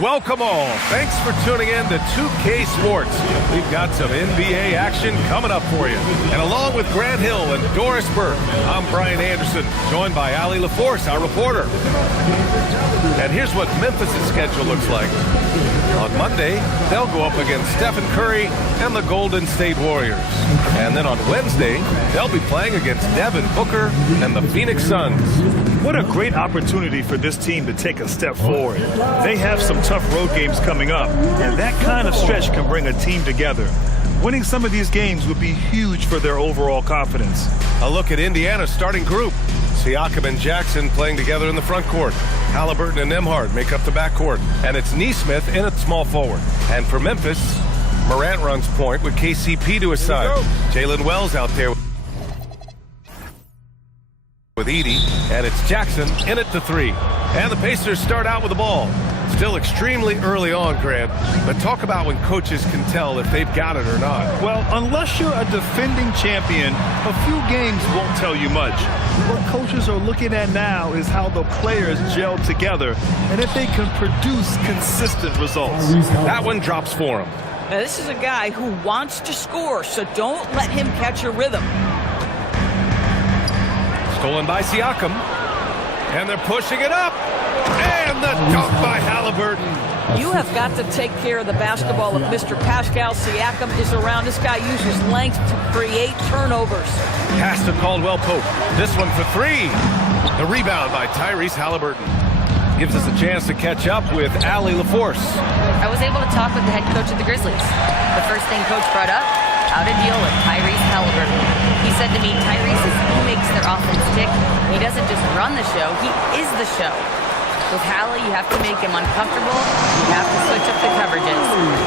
Welcome all. Thanks for tuning in to 2K Sports. We've got some NBA action coming up for you. And along with Grant Hill and Doris Burke, I'm Brian Anderson, joined by Allie LaForce, our reporter. And here's what Memphis' schedule looks like. On Monday, they'll go up against Stephen Curry and the Golden State Warriors. And then on Wednesday, they'll be playing against Devin Booker and the Phoenix Suns. What a great opportunity for this team to take a step forward. They have some tough road games coming up, and that kind of stretch can bring a team together. Winning some of these games would be huge for their overall confidence. A look at Indiana's starting group. Siakam and Jackson playing together in the front court. Halliburton and Nembhard make up the backcourt. And it's Nesmith in at small forward. And for Memphis, Morant runs point with KCP to his side. Jalen Wells out there with Edey, and it's Jackson in at the three. And the Pacers start out with the ball. Still extremely early on, Grant, but talk about when coaches can tell if they've got it or not. Well, unless you're a defending champion, a few games won't tell you much. What coaches are looking at now is how the players gel together and if they can produce consistent results. That one drops for him. Now, this is a guy who wants to score, so don't let him catch a rhythm. Stolen by Siakam. And they're pushing it up. And the dunk by Halliburton. You have got to take care of the basketball if Mr. Pascal Siakam is around. This guy uses length to create turnovers. Pass to Caldwell Pope. This one for three. The rebound by Tyrese Halliburton. Gives us a chance to catch up with Allie LaForce. I was able to talk with the head coach of the Grizzlies. The first thing coach brought up, how to deal with Tyrese Halliburton. He said to me, Tyrese he makes their offense tick. He doesn't just run the show, he is the show. With Hallie, you have to make him uncomfortable. You have to switch up the coverages.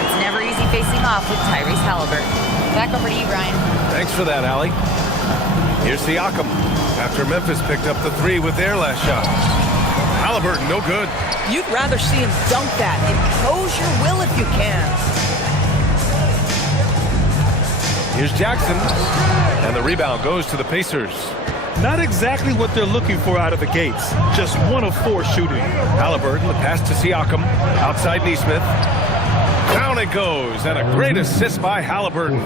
It's never easy facing off with Tyrese Halliburton. Back over to you, Brian. Thanks for that, Allie. Here's Siakam after Memphis picked up the three with their last shot. Halliburton, no good. You'd rather see him dunk that. Impose your will if you can. Here's Jackson, and the rebound goes to the Pacers. Not exactly what they're looking for out of the gates. Just 1 of 4 shooting. Halliburton, the pass to Siakam, outside Nesmith. Down it goes, and a great assist by Halliburton.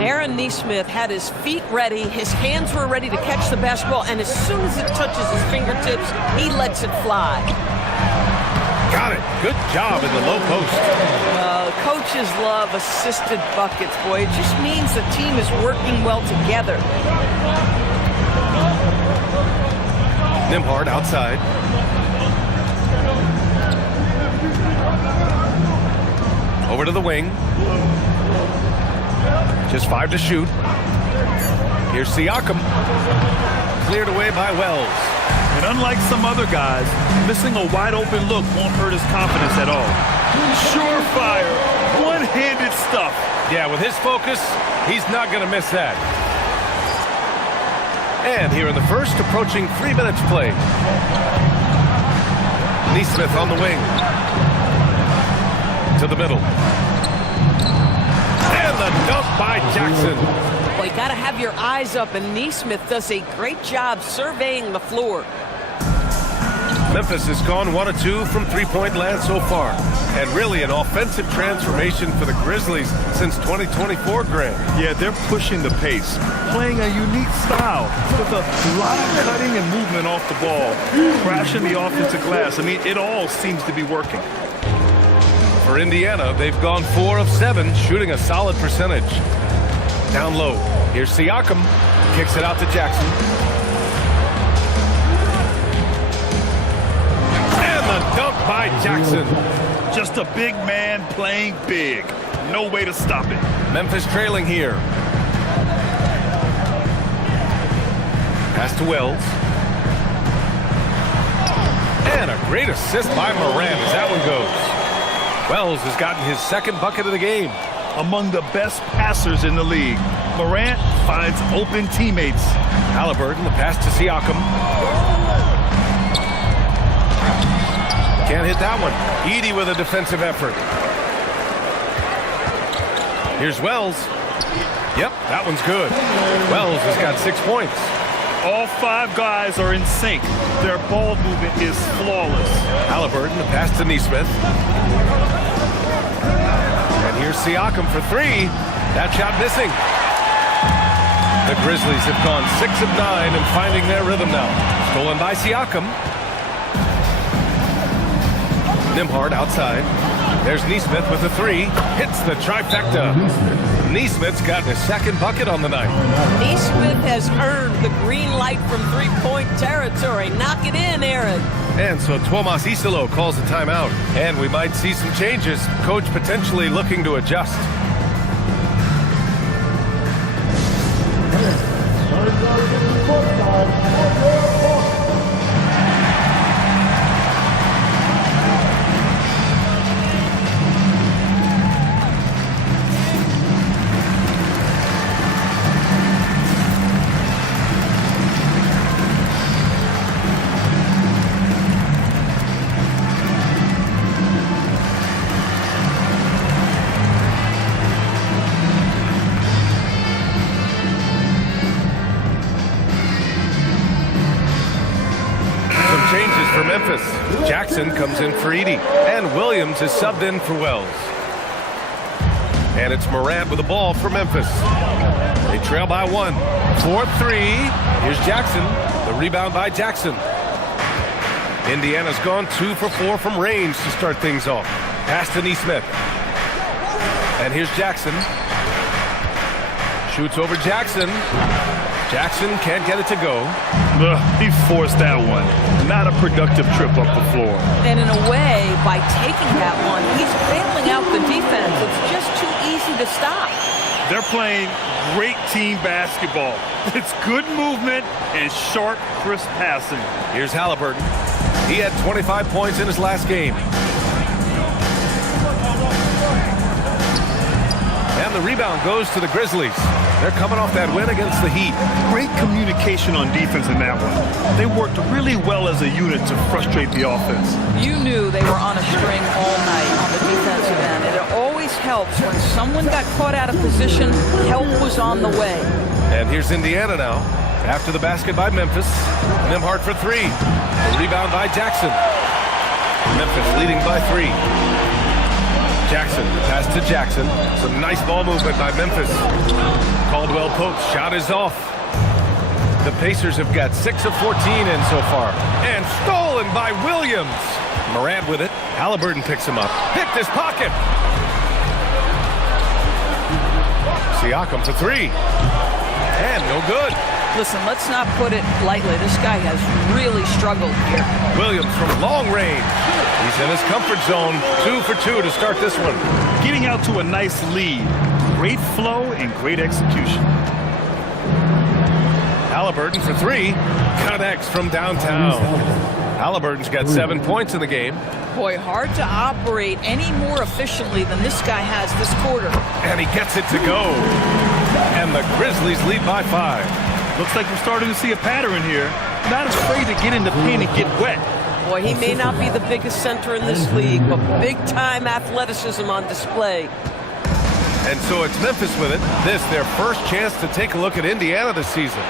Aaron Nesmith had his feet ready, his hands were ready to catch the basketball, and as soon as it touches his fingertips, he lets it fly. Got it. Good job in the low post. Coaches love assisted buckets, boy. It just means the team is working well together. Nembhard outside. Over to the wing. Just 5 to shoot. Here's Siakam. Cleared away by Wells. And unlike some other guys, missing a wide-open look won't hurt his confidence at all. Surefire, one-handed stuff. Yeah, with his focus, he's not going to miss that. And here in the first, approaching 3 minutes played. Nesmith on the wing. To the middle. And the dunk by Jackson. Well, you got to have your eyes up, and Nesmith does a great job surveying the floor. Memphis has gone 1 of 2 from three-point land so far. And really an offensive transformation for the Grizzlies since 2024, Grant. Yeah, they're pushing the pace, playing a unique style with a lot of cutting and movement off the ball, crashing the offensive glass. I mean, it all seems to be working. For Indiana, they've gone 4 of 7, shooting a solid percentage. Down low, here's Siakam, kicks it out to Jackson. Dunk by Jackson. Just a big man playing big. No way to stop it. Memphis trailing here. Pass to Wells. And a great assist by Morant as that one goes. Wells has gotten his second bucket of the game. Among the best passers in the league, Morant finds open teammates. Halliburton, the pass to Siakam. Can't hit that one. Edey with a defensive effort. Here's Wells. Yep, that one's good. Wells has got 6 points. All 5 guys are in sync. Their ball movement is flawless. Halliburton, the pass to Neesmith. And here's Siakam for 3. That shot missing. The Grizzlies have gone 6 of 9 and finding their rhythm now. Stolen by Siakam. Nembhard outside. There's Neesmith with a 3. Hits the trifecta. Neesmith's gotten his 2nd bucket on the night. Neesmith has earned the green light from three-point territory. Knock it in, Aaron. And so Tuomas Isalo calls a timeout. And we might see some changes. Coach potentially looking to adjust. Changes for Memphis. Jackson comes in for Edey. And Williams is subbed in for Wells. And it's Morant with the ball for Memphis. They trail by 1. 4-3. Here's Jackson. The rebound by Jackson. Indiana's gone 2 for 4 from range to start things off. Pass to Neesmith. And here's Jackson. Shoots over Jackson. Jackson can't get it to go. He forced that one. Not a productive trip up the floor. And in a way, by taking that one, he's bailing out the defense. It's just too easy to stop. They're playing great team basketball. It's good movement and sharp, crisp passing. Here's Halliburton. He had 25 points in his last game. And the rebound goes to the Grizzlies. They're coming off that win against the Heat. Great communication on defense in that one. They worked really well as a unit to frustrate the offense. You knew they were on a string all night on the defensive end. And it always helps when someone got caught out of position, help was on the way. And here's Indiana now. After the basket by Memphis. Nembhard for 3. The rebound by Jackson. Memphis leading by 3. Jackson, pass to Jackson. Some nice ball movement by Memphis. Caldwell Pope's shot is off. The Pacers have got 6 of 14 in so far. And stolen by Williams. Morant with it. Halliburton picks him up. Picked his pocket. Siakam for 3. And no good. Listen, let's not put it lightly. This guy has really struggled here. Williams from long range. He's in his comfort zone. 2 for 2 to start this one. Getting out to a nice lead. Great flow and great execution. Halliburton for 3. Connects from downtown. Halliburton's got 7 points in the game. Boy, hard to operate any more efficiently than this guy has this quarter. And he gets it to go. And the Grizzlies lead by 5. Looks like we're starting to see a pattern here. Not afraid to get in the paint and get wet. Boy, he may not be the biggest center in this league, but big-time athleticism on display. And so it's Memphis with it. This their first chance to take a look at Indiana this season.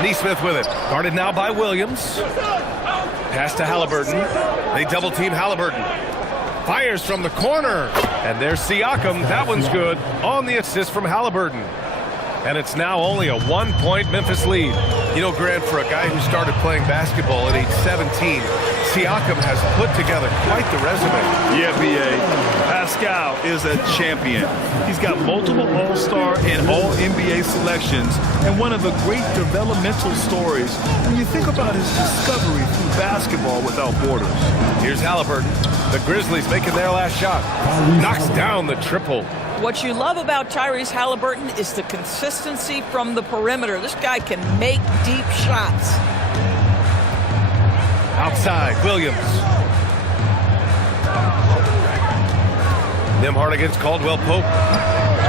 Neesmith with it. Guarded now by Williams. Pass to Halliburton. They double-team Halliburton. Fires from the corner. And there's Siakam. That one's good on the assist from Halliburton. And it's now only a 1-point Memphis lead. You know, Grant, for a guy who started playing basketball at age 17, Siakam has put together quite the resume. Yeah, B.A. Pascal is a champion. He's got multiple All-Star and All-NBA selections, and one of the great developmental stories when you think about his discovery through basketball without borders. Here's Halliburton. The Grizzlies making their last shot. Knocks down the triple. What you love about Tyrese Halliburton is the consistency from the perimeter. This guy can make deep shots. Outside, Williams. Nembhard against Caldwell Pope.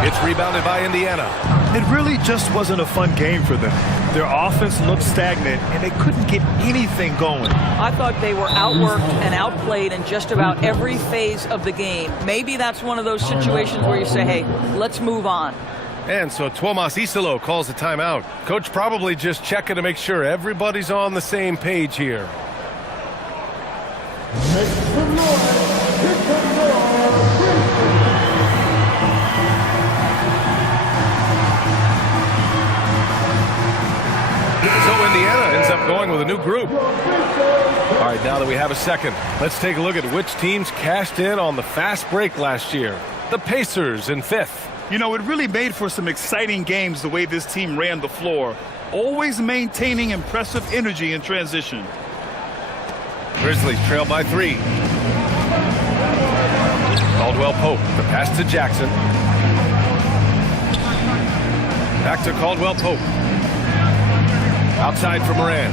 It's rebounded by Indiana. It really just wasn't a fun game for them. Their offense looked stagnant, and they couldn't get anything going. I thought they were outworked and outplayed in just about every phase of the game. Maybe that's one of those situations where you say, hey, let's move on. And so Tuomas Isalo calls the timeout. Coach probably just checking to make sure everybody's on the same page here. So Indiana ends up going with a new group. All right, now that we have a second, let's take a look at which teams cashed in on the fast break last year. The Pacers in 5th. You know, it really made for some exciting games the way this team ran the floor, always maintaining impressive energy in transition. Grizzlies trail by 3. Caldwell Pope, the pass to Jackson. Back to Caldwell Pope. Outside for Moran.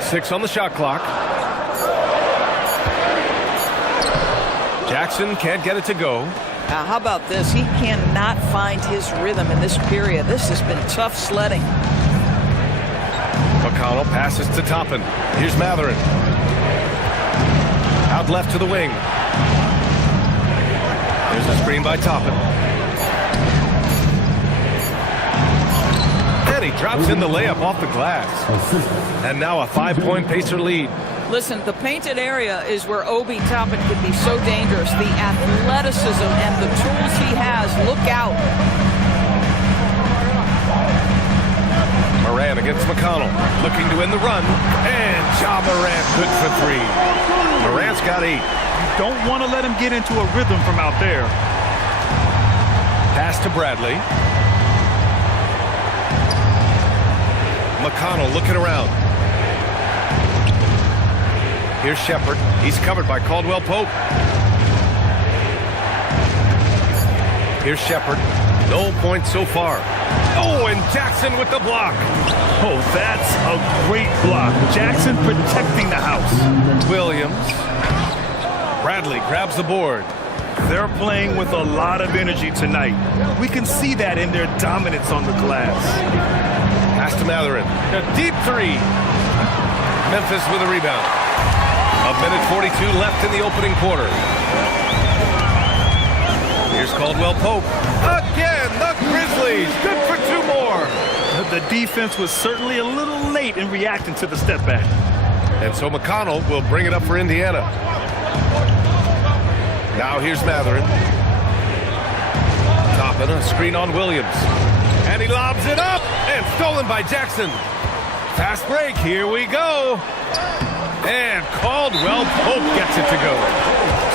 6 on the shot clock. Jackson can't get it to go. Now, how about this? He cannot find his rhythm in this period. This has been tough sledding. McConnell passes to Toppin. Here's Matherin. Out left to the wing. There's a screen by Toppin. And he drops in the layup off the glass. And now a 5-point Pacer lead. Listen, the painted area is where Obi Toppin could be so dangerous. The athleticism and the tools he has. Look out. Moran against McConnell. Looking to win the run. And Ja Morant good for 3. Morant's got 8. You don't want to let him get into a rhythm from out there. Pass to Bradley. McConnell looking around. Here's Shepard. He's covered by Caldwell Pope. Here's Shepard. No points so far. Oh, and Jackson with the block. Oh, that's a great block. Jackson protecting the house. Williams. Bradley grabs the board. They're playing with a lot of energy tonight. We can see that in their dominance on the glass. Pass to Matherin. A deep 3. Memphis with a rebound. A minute 42 left in the opening quarter. Here's Caldwell Pope. Again, the Grizzlies. Good for 2 more. The defense was certainly a little late in reacting to the step back. And so McConnell will bring it up for Indiana. Now here's Matherin. Toppin, a screen on Williams. And he lobs it up. And stolen by Jackson. Fast break. Here we go. And Caldwell Pope gets it to go.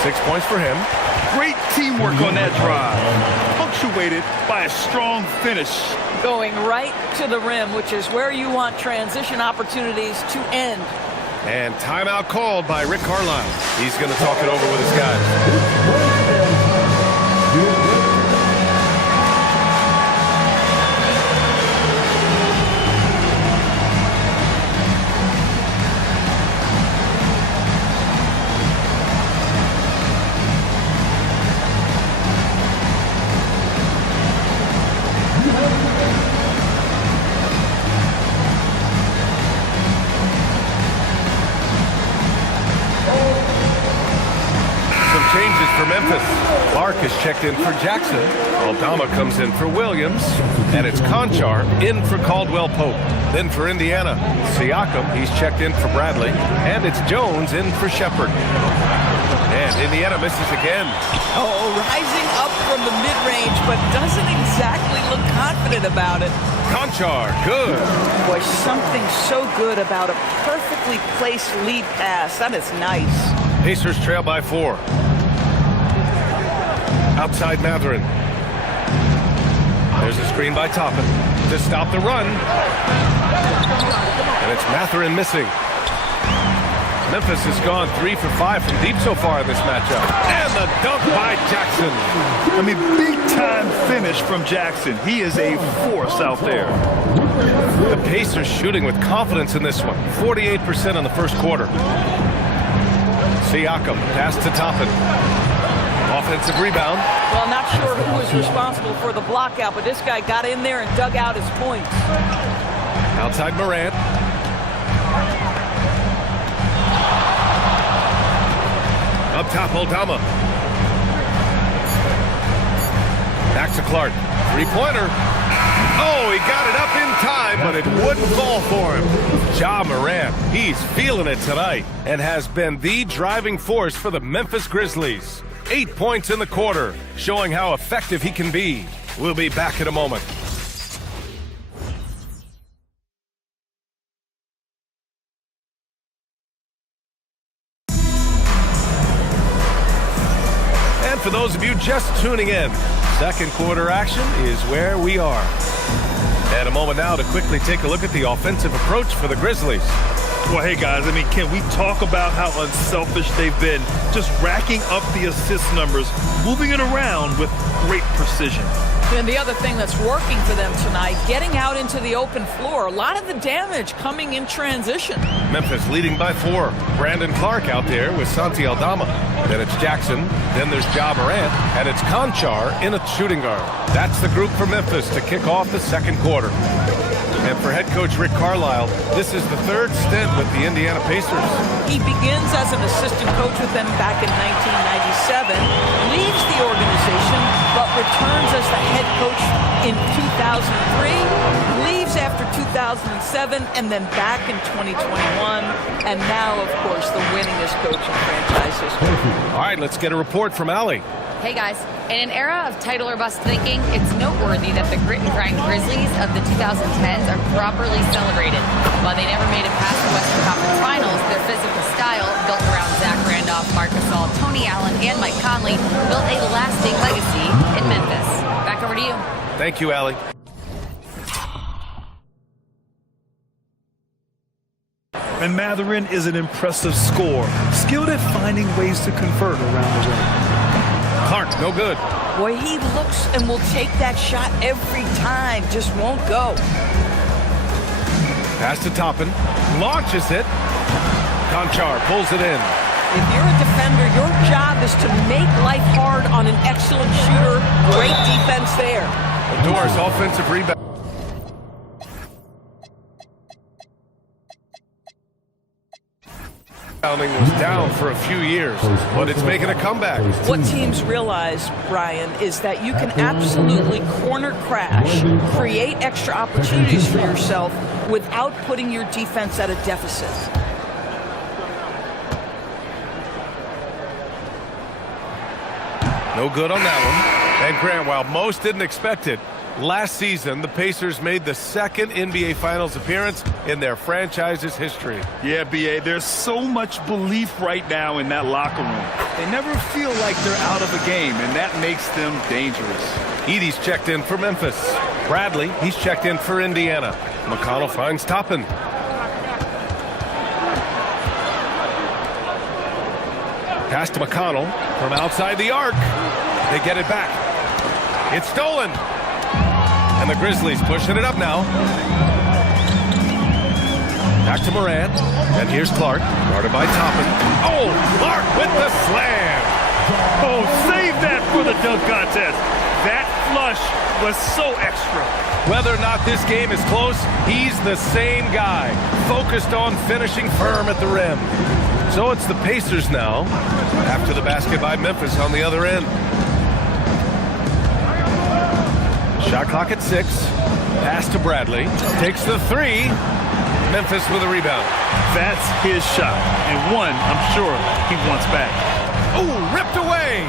6 points for him. Great teamwork on that drive. Punctuated by a strong finish. Going right to the rim, which is where you want transition opportunities to end. And timeout called by Rick Carlisle. He's going to talk it over with his guys. Changes for Memphis. Clark is checked in for Jackson. Aldama comes in for Williams. And it's Conchar in for Caldwell Pope. Then for Indiana, Siakam, he's checked in for Bradley. And it's Jones in for Shepard. And Indiana misses again. Oh, rising up from the mid-range, but doesn't exactly look confident about it. Conchar, good. Boy, something so good about a perfectly placed lead pass. That is nice. Pacers trail by 4. Outside Matherin. There's a screen by Toppin to stop the run. And it's Matherin missing. Memphis has gone 3 for 5 from deep so far in this matchup. And the dunk by Jackson. I mean, big-time finish from Jackson. He is a force out there. The Pacers shooting with confidence in this one. 48% in the first quarter. Siakam, pass to Toppin. Offensive rebound. Well, not sure who was responsible for the block out, but this guy got in there and dug out his points. Outside Morant. Up top, Aldama. Back to Clark. Three-pointer. Oh, he got it up in time, but it wouldn't fall for him. Ja Morant, he's feeling it tonight and has been the driving force for the Memphis Grizzlies. 8 points in the quarter, showing how effective he can be. We'll be back in a moment. And for those of you just tuning in, second quarter action is where we are. And a moment now to quickly take a look at the offensive approach for the Grizzlies. Well, hey, guys, I mean, can we talk about how unselfish they've been, just racking up the assist numbers, moving it around with great precision. And the other thing that's working for them tonight, getting out into the open floor. A lot of the damage coming in transition. Memphis leading by 4. Brandon Clark out there with Santi Aldama. Then it's Jackson. Then there's Ja Morant. And it's Conchar in a shooting guard. That's the group for Memphis to kick off the second quarter. And for head coach Rick Carlisle, this is the third stint with the Indiana Pacers. He begins as an assistant coach with them back in 1997, leaves the organization, but returns as the head coach in 2003, leaves after 2007, and then back in 2021, and now, of course, the winningest coach in franchise history. All right, let's get a report from Allie. Hey guys, in an era of title or bust thinking, it's noteworthy that the grit and grind Grizzlies of the 2010s are properly celebrated. While they never made it past the Western Conference Finals, their physical style, built around Zach Randolph, Marc Gasol, Tony Allen, and Mike Conley, built a lasting legacy in Memphis. Back over to you. Thank you, Allie. And Mathurin is an impressive scorer, skilled at finding ways to convert around the rim. Clark, no good. Boy, he looks and will take that shot every time, just won't go. Pass to Toppin, launches it. Conchar pulls it in. If you're a defender, your job is to make life hard on an excellent shooter. Great defense there. Doris offensive rebound. Was down for a few years, but it's making a comeback. What teams realize, Brian, is that you can absolutely corner crash, create extra opportunities for yourself without putting your defense at a deficit. No good on that one. And Grant, while most didn't expect it, last season the Pacers made the second NBA Finals appearance in their franchise's history. Yeah, B.A., there's so much belief right now in that locker room. They never feel like they're out of a game, and that makes them dangerous. Edey's checked in for Memphis. Bradley, he's checked in for Indiana. McConnell finds Toppin. Pass to McConnell from outside the arc. They get it back. It's stolen. And the Grizzlies pushing it up now. Back to Morant. And here's Clark, guarded by Toppin. Oh, Clark with the slam. Oh, save that for the dunk contest. That flush was so extra. Whether or not this game is close, he's the same guy, focused on finishing firm at the rim. So it's the Pacers now, after the basket by Memphis on the other end. Shot clock at 6. Pass to Bradley. Takes the 3. Memphis with a rebound. That's his shot, and one I'm sure he wants back. Oh, ripped away.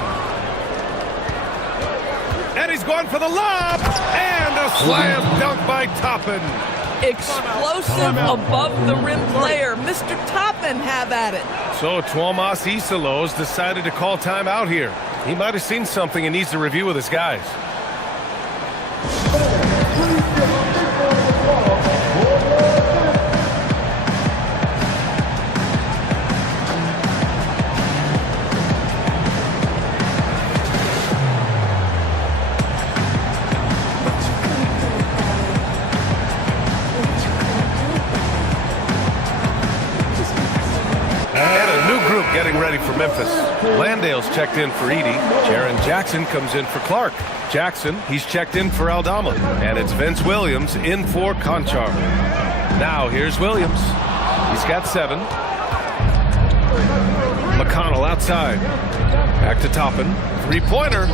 And he's going for the lob. And a slam dunk by Toppin. Explosive above the rim player. Mr. Toppin have at it. So Tuomas Isalos decided to call timeout here. He might have seen something and needs to review with his guys. Getting ready for Memphis. Landale's checked in for Edey. Jaren Jackson comes in for Clark. Jackson, he's checked in for Aldama. And it's Vince Williams in for Conchar. Now here's Williams. He's got 7. McConnell outside. Back to Toppin. 3-pointer.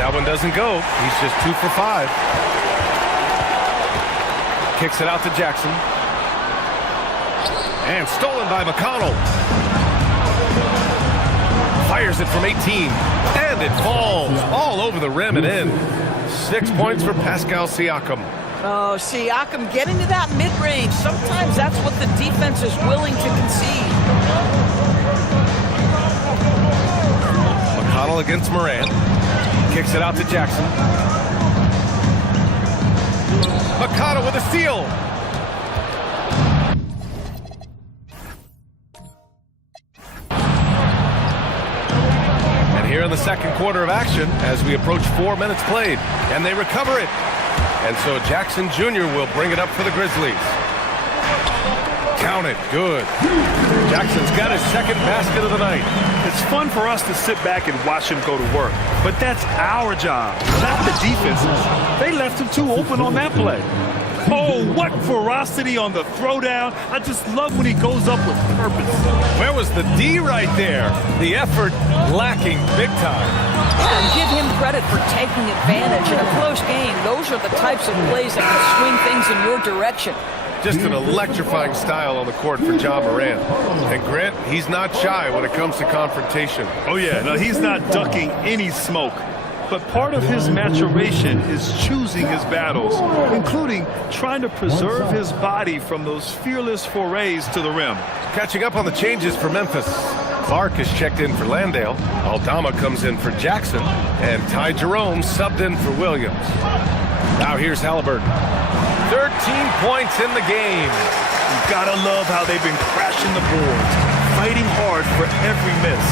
That one doesn't go. He's just 2 for 5. Kicks it out to Jackson. And stolen by McConnell. Fires it from 18. And it falls all over the rim and in. 6 points for Pascal Siakam. Oh, Siakam getting to that mid-range. Sometimes that's what the defense is willing to concede. McConnell against Moran. Kicks it out to Jackson. McConnell with a steal. And here in the second quarter of action, as we approach 4 minutes played, and they recover it. And so Jackson Jr. will bring it up for the Grizzlies. Count it. Good. Jackson's got his second basket of the night. It's fun for us to sit back and watch him go to work, but that's our job, not the defense's. They left him too open on that play. Oh, what ferocity on the throwdown. I just love when he goes up with purpose. Where was the D right there? The effort lacking big time. And give him credit for taking advantage in a close game. Those are the types of plays that can swing things in your direction. Just an electrifying style on the court for Ja Morant. And Grant, he's not shy when it comes to confrontation. Oh yeah, no, he's not ducking any smoke. But part of his maturation is choosing his battles, including trying to preserve his body from those fearless forays to the rim. Catching up on the changes for Memphis. Clark is checked in for Landale. Aldama comes in for Jackson. And Ty Jerome subbed in for Williams. Now here's Halliburton. 13 points in the game. You gotta love how they've been crashing the boards, fighting hard for every miss.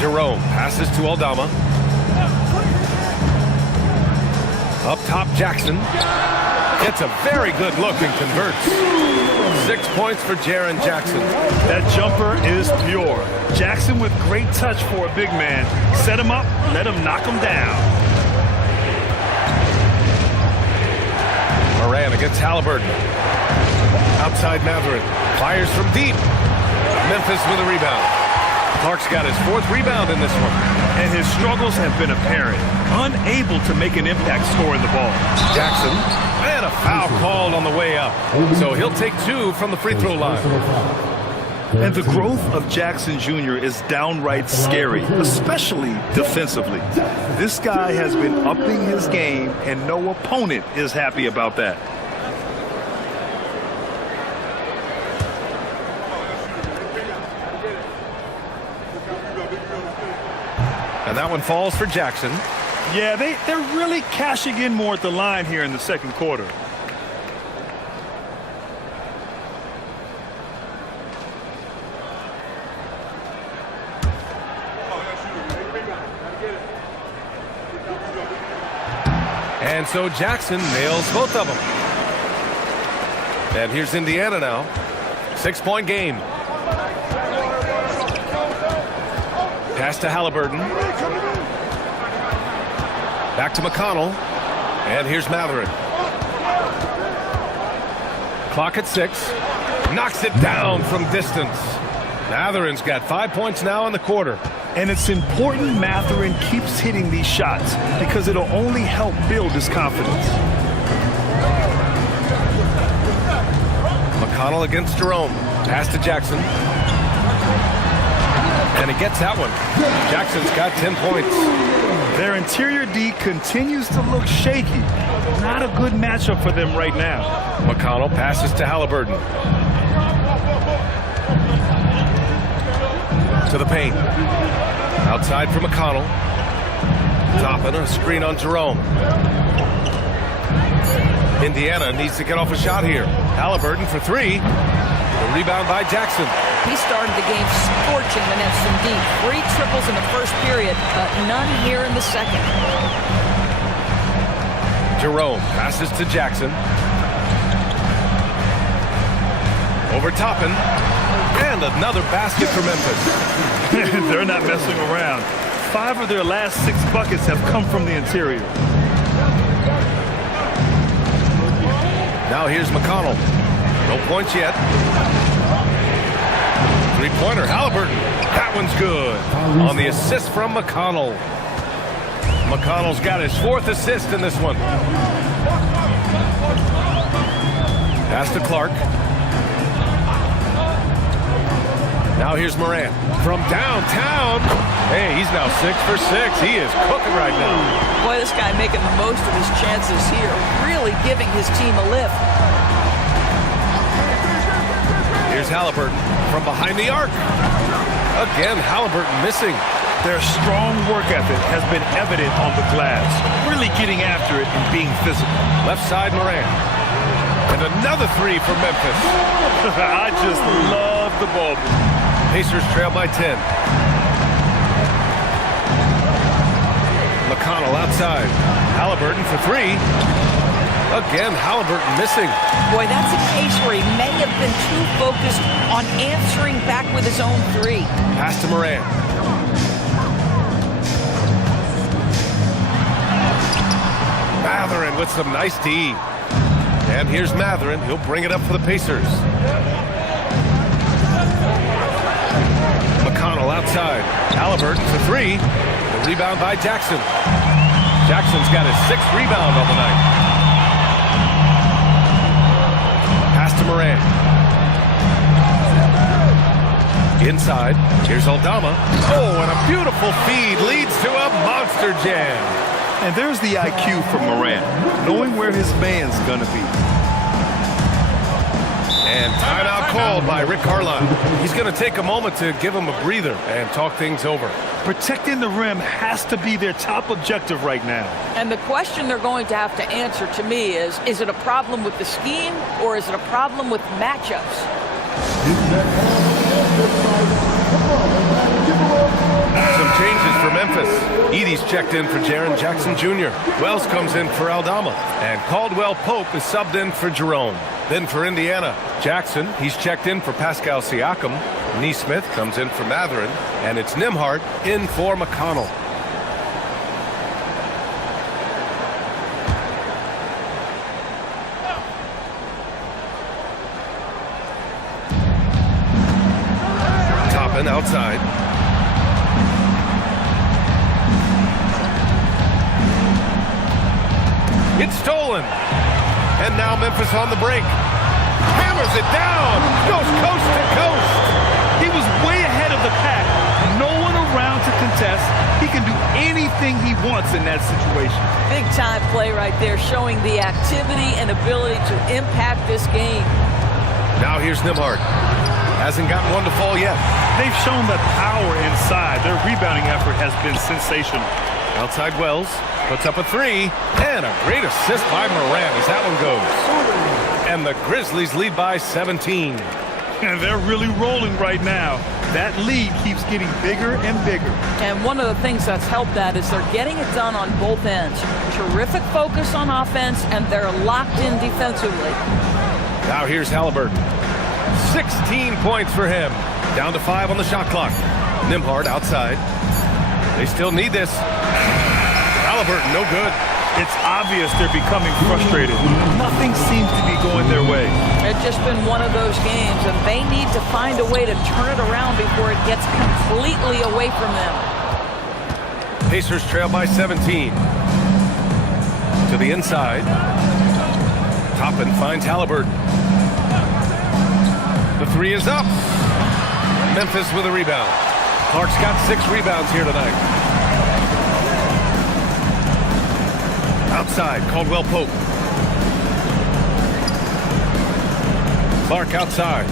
Jerome passes to Aldama. Up top, Jackson. Gets a very good look and converts. 6 points for Jaren Jackson. That jumper is pure. Jackson with great touch for a big man. Set him up, let him knock him down. Moran against Halliburton. Outside Matherin. Fires from deep. Memphis with a rebound. Clark's got his 4th rebound in this one. And his struggles have been apparent. Unable to make an impact scoring the ball. Jackson. And a foul called on the way up. So he'll take 2 from the free throw line. And the growth of Jackson Jr. is downright scary, especially defensively. This guy has been upping his game, and no opponent is happy about that. And that one falls for Jackson. Yeah, they're really cashing in more at the line here in the second quarter. And so Jackson nails both of them. And here's Indiana now. 6-point game. Pass to Halliburton. Back to McConnell. And here's Matherin. Clock at 6. Knocks it down from distance. Matherin's got 5 points now in the quarter. And it's important Matherin keeps hitting these shots because it'll only help build his confidence. McConnell against Jerome. Pass to Jackson. And he gets that one. Jackson's got 10 points. Their interior D continues to look shaky. Not a good matchup for them right now. McConnell passes to Halliburton. To the paint. Outside for McConnell. Toppin, a screen on Jerome. Indiana needs to get off a shot here. Halliburton for 3. The rebound by Jackson. He started the game scorching the nets from deep. 3 triples in the first period, but none here in the second. Jerome passes to Jackson. Over Toppin. And another basket for Memphis. They're not messing around. 5 of their last 6 buckets have come from the interior. Now here's McConnell. No points yet. 3-pointer, Halliburton. That one's good. On the assist from McConnell. McConnell's got his 4th assist in this one. Pass to Clark. Now here's Morant from downtown. Hey, he's now 6 for 6. He is cooking right now. Boy, this guy making the most of his chances here, really giving his team a lift. Here's Halliburton from behind the arc. Again, Halliburton missing. Their strong work ethic has been evident on the glass, really getting after it and being physical. Left side, Morant. And another 3 for Memphis. I just love the ball. Pacers trail by 10. McConnell outside. Halliburton for 3. Again, Halliburton missing. Boy, that's a case where he may have been too focused on answering back with his own 3. Pass to Morant. Mathurin with some nice D. And here's Mathurin. He'll bring it up for the Pacers. McConnell outside. Halliburton for 3. The rebound by Jackson. Jackson's got his 6th rebound on the night. Pass to Morant. Inside. Here's Aldama. Oh, and a beautiful feed leads to a monster jam. And there's the IQ from Morant, knowing where his man's going to be. And timeout called by Rick Carlisle. He's going to take a moment to give him a breather and talk things over. Protecting the rim has to be their top objective right now. And the question they're going to have to answer to me is it a problem with the scheme or is it a problem with matchups? Some changes for Memphis. Edey's checked in for Jaren Jackson Jr. Wells comes in for Aldama. And Caldwell Pope is subbed in for Jerome. Then for Indiana, Jackson, he's checked in for Pascal Siakam. Neesmith comes in for Mathurin. And it's Nembhard in for McConnell. Toppin outside. It's stolen. And now Memphis on the break. Hammers it down. Goes coast to coast. He was way ahead of the pack. No one around to contest. He can do anything he wants in that situation. Big time play right there, showing the activity and ability to impact this game. Now here's Nembhard. Hasn't gotten one to fall yet. They've shown the power inside. Their rebounding effort has been sensational. Outside Wells. Puts up a 3. And a great assist by Morant as that one goes. And the Grizzlies lead by 17. And they're really rolling right now. That lead keeps getting bigger and bigger. And one of the things that's helped that is they're getting it done on both ends. Terrific focus on offense, and they're locked in defensively. Now here's Halliburton. 16 points for him. Down to 5 on the shot clock. Nembhard outside. They still need this. Halliburton, no good. It's obvious they're becoming frustrated. Nothing seems to be going their way. It's just been one of those games, and they need to find a way to turn it around before it gets completely away from them. Pacers trail by 17. To the inside. Toppin finds Halliburton. The 3 is up. Memphis with a rebound. Clark's got 6 rebounds here tonight. Outside, Caldwell Pope. Clark outside.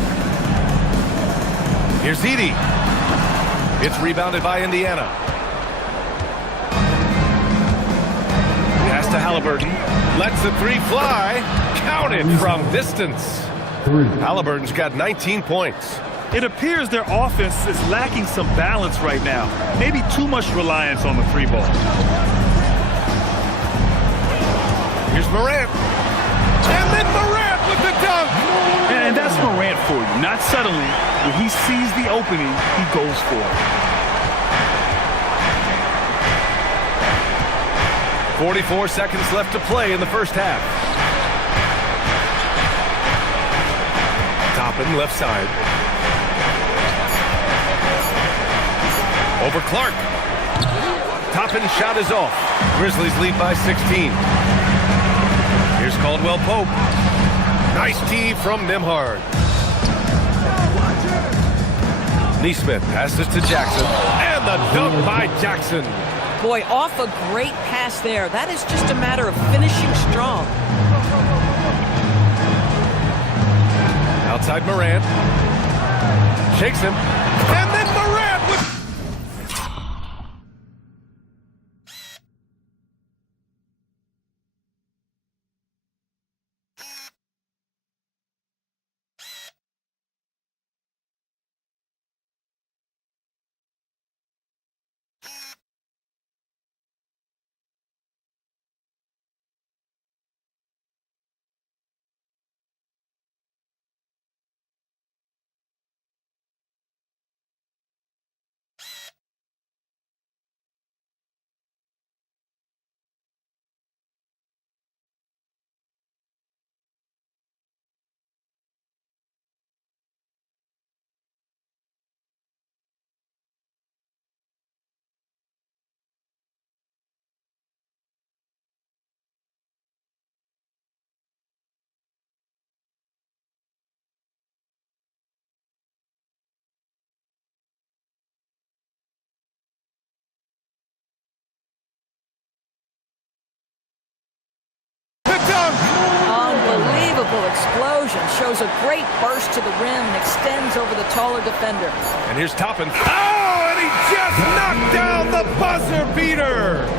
Here's Edey. It's rebounded by Indiana. Pass to Halliburton. Lets the 3 fly. Counted from distance. Halliburton's got 19 points. It appears their offense is lacking some balance right now. Maybe too much reliance on the 3 ball. Here's Morant. And then Morant with the dunk. And that's Morant for you. Not suddenly. When he sees the opening, he goes for it. 44 seconds left to play in the first half. Toppin left side. Over Clark. Toppin's shot is off. Grizzlies lead by 16. Here's Caldwell Pope. Nice tee from Nimhard. Neesmith passes to Jackson. And the dunk by Jackson. Boy, off a great pass there. That is just a matter of finishing strong. Outside Morant. Shakes him. And then Morant with... Unbelievable explosion. Shows a great burst to the rim and extends over the taller defender. And here's Toppin. Oh, and he just knocked down the buzzer beater.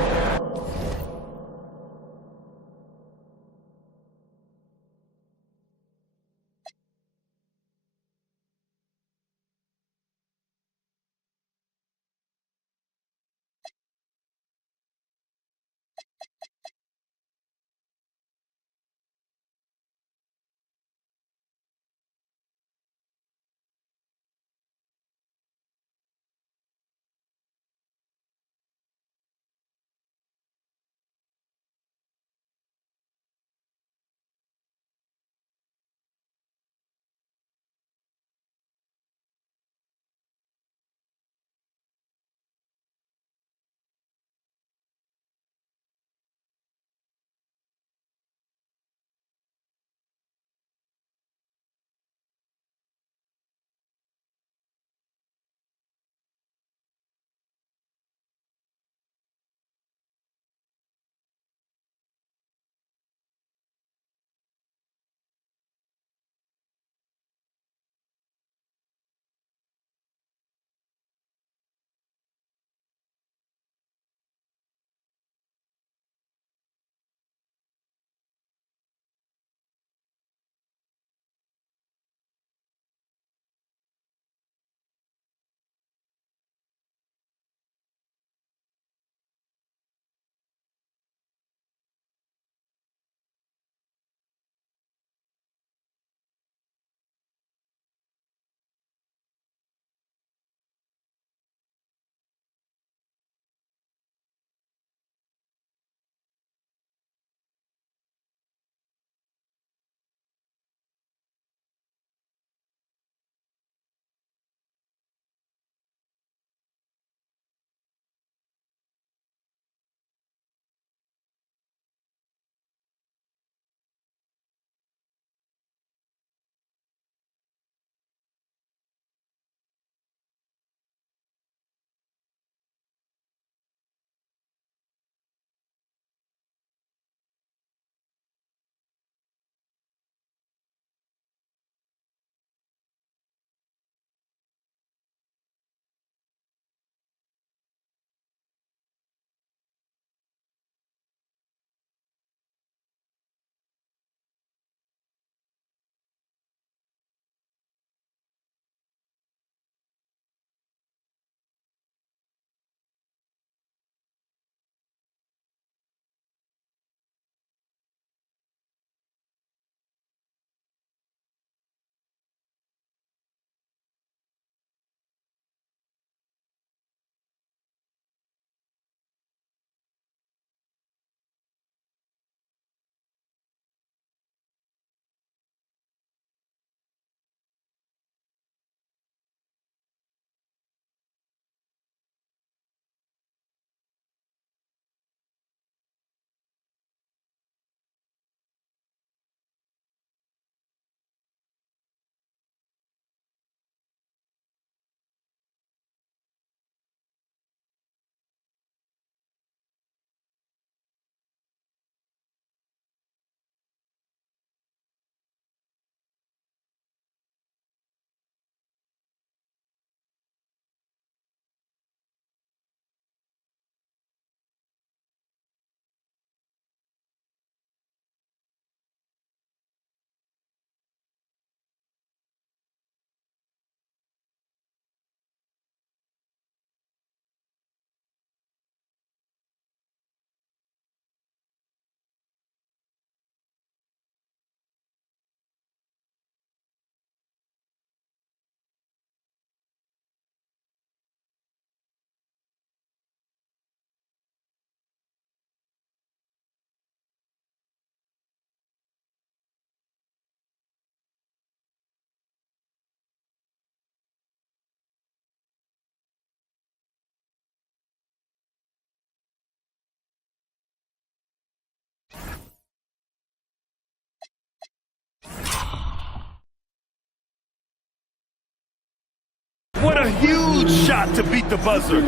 What a huge shot to beat the buzzer.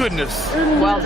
goodness. Well,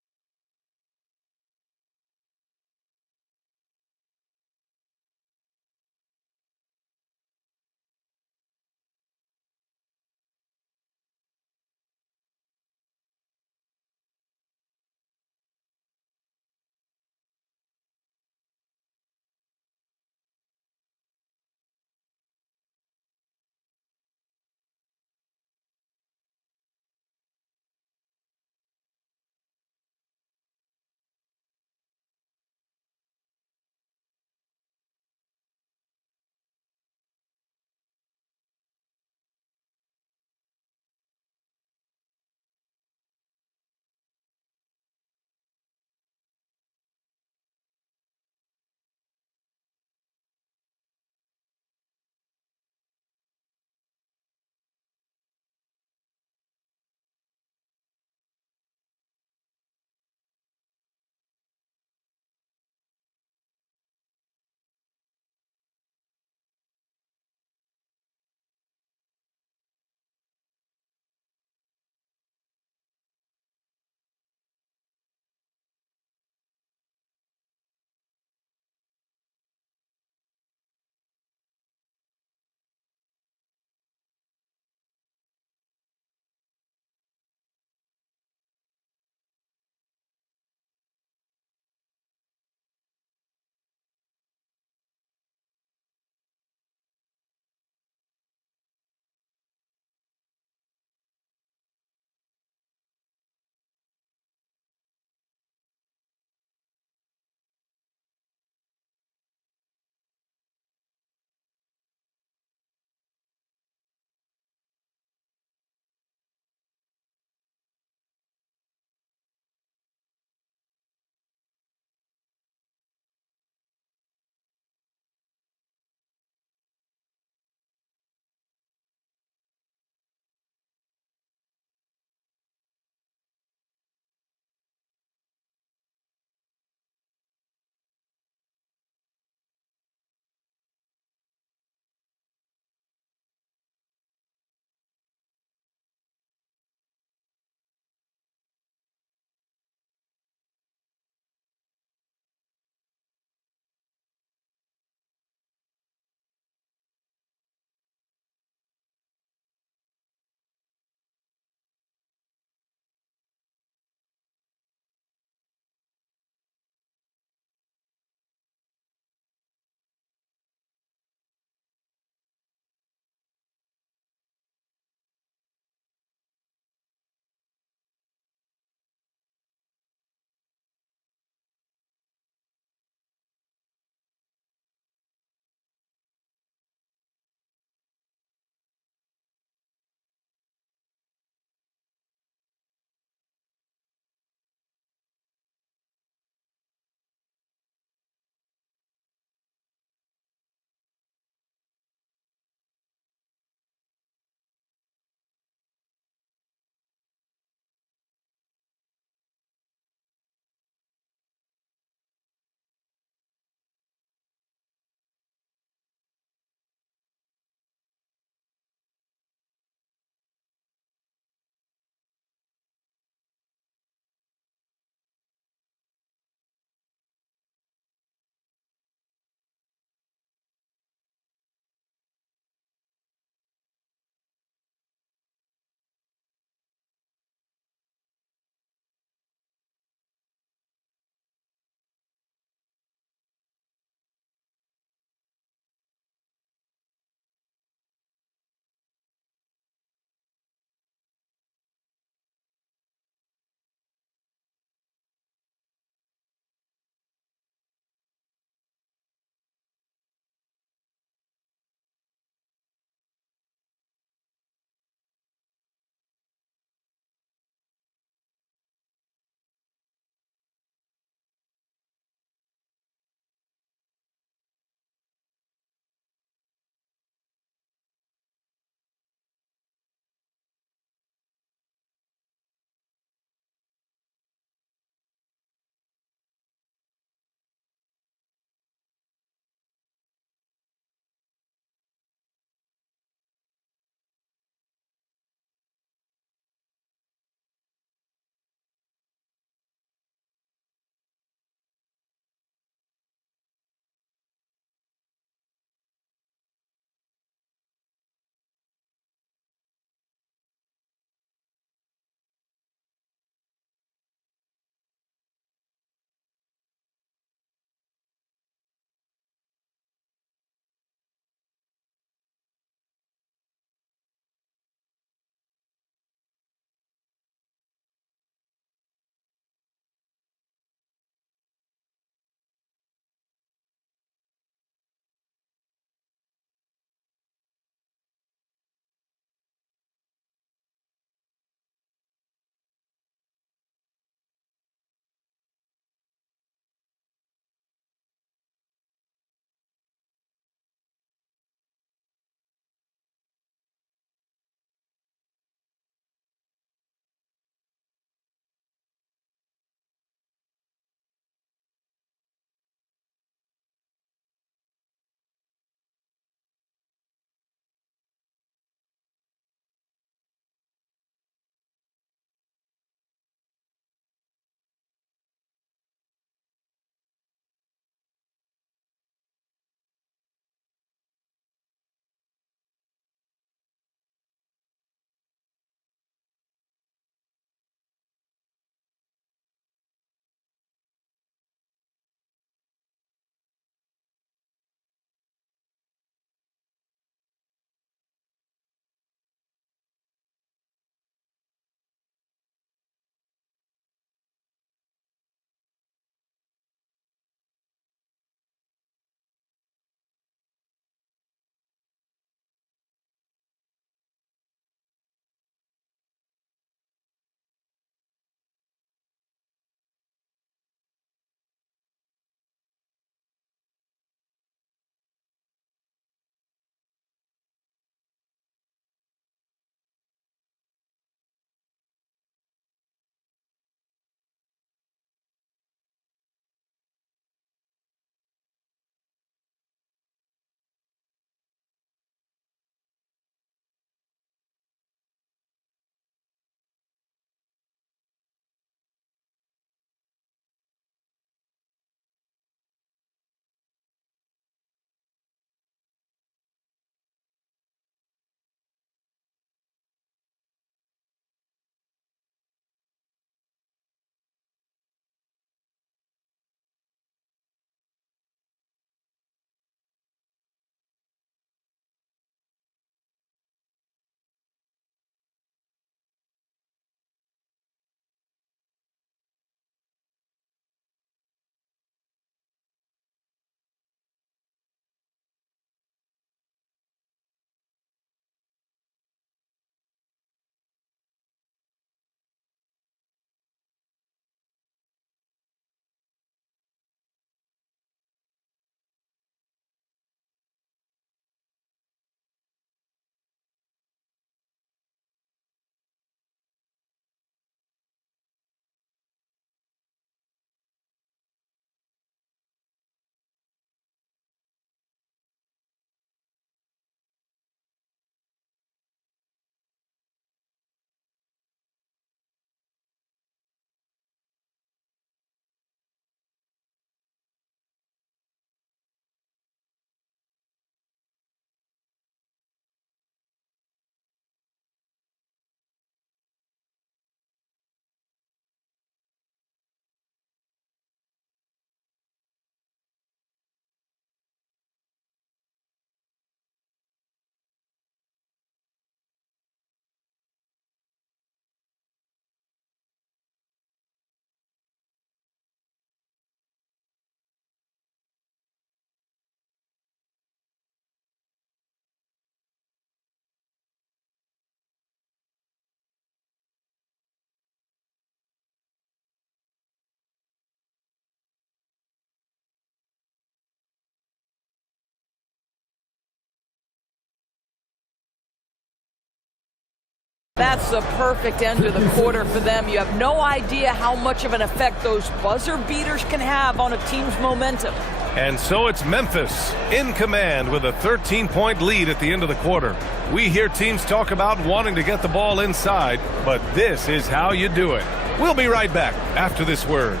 That's the perfect end of the quarter for them. You have no idea how much of an effect those buzzer beaters can have on a team's momentum. And so it's Memphis in command with a 13-point lead at the end of the quarter. We hear teams talk about wanting to get the ball inside, but this is how you do it. We'll be right back after this word.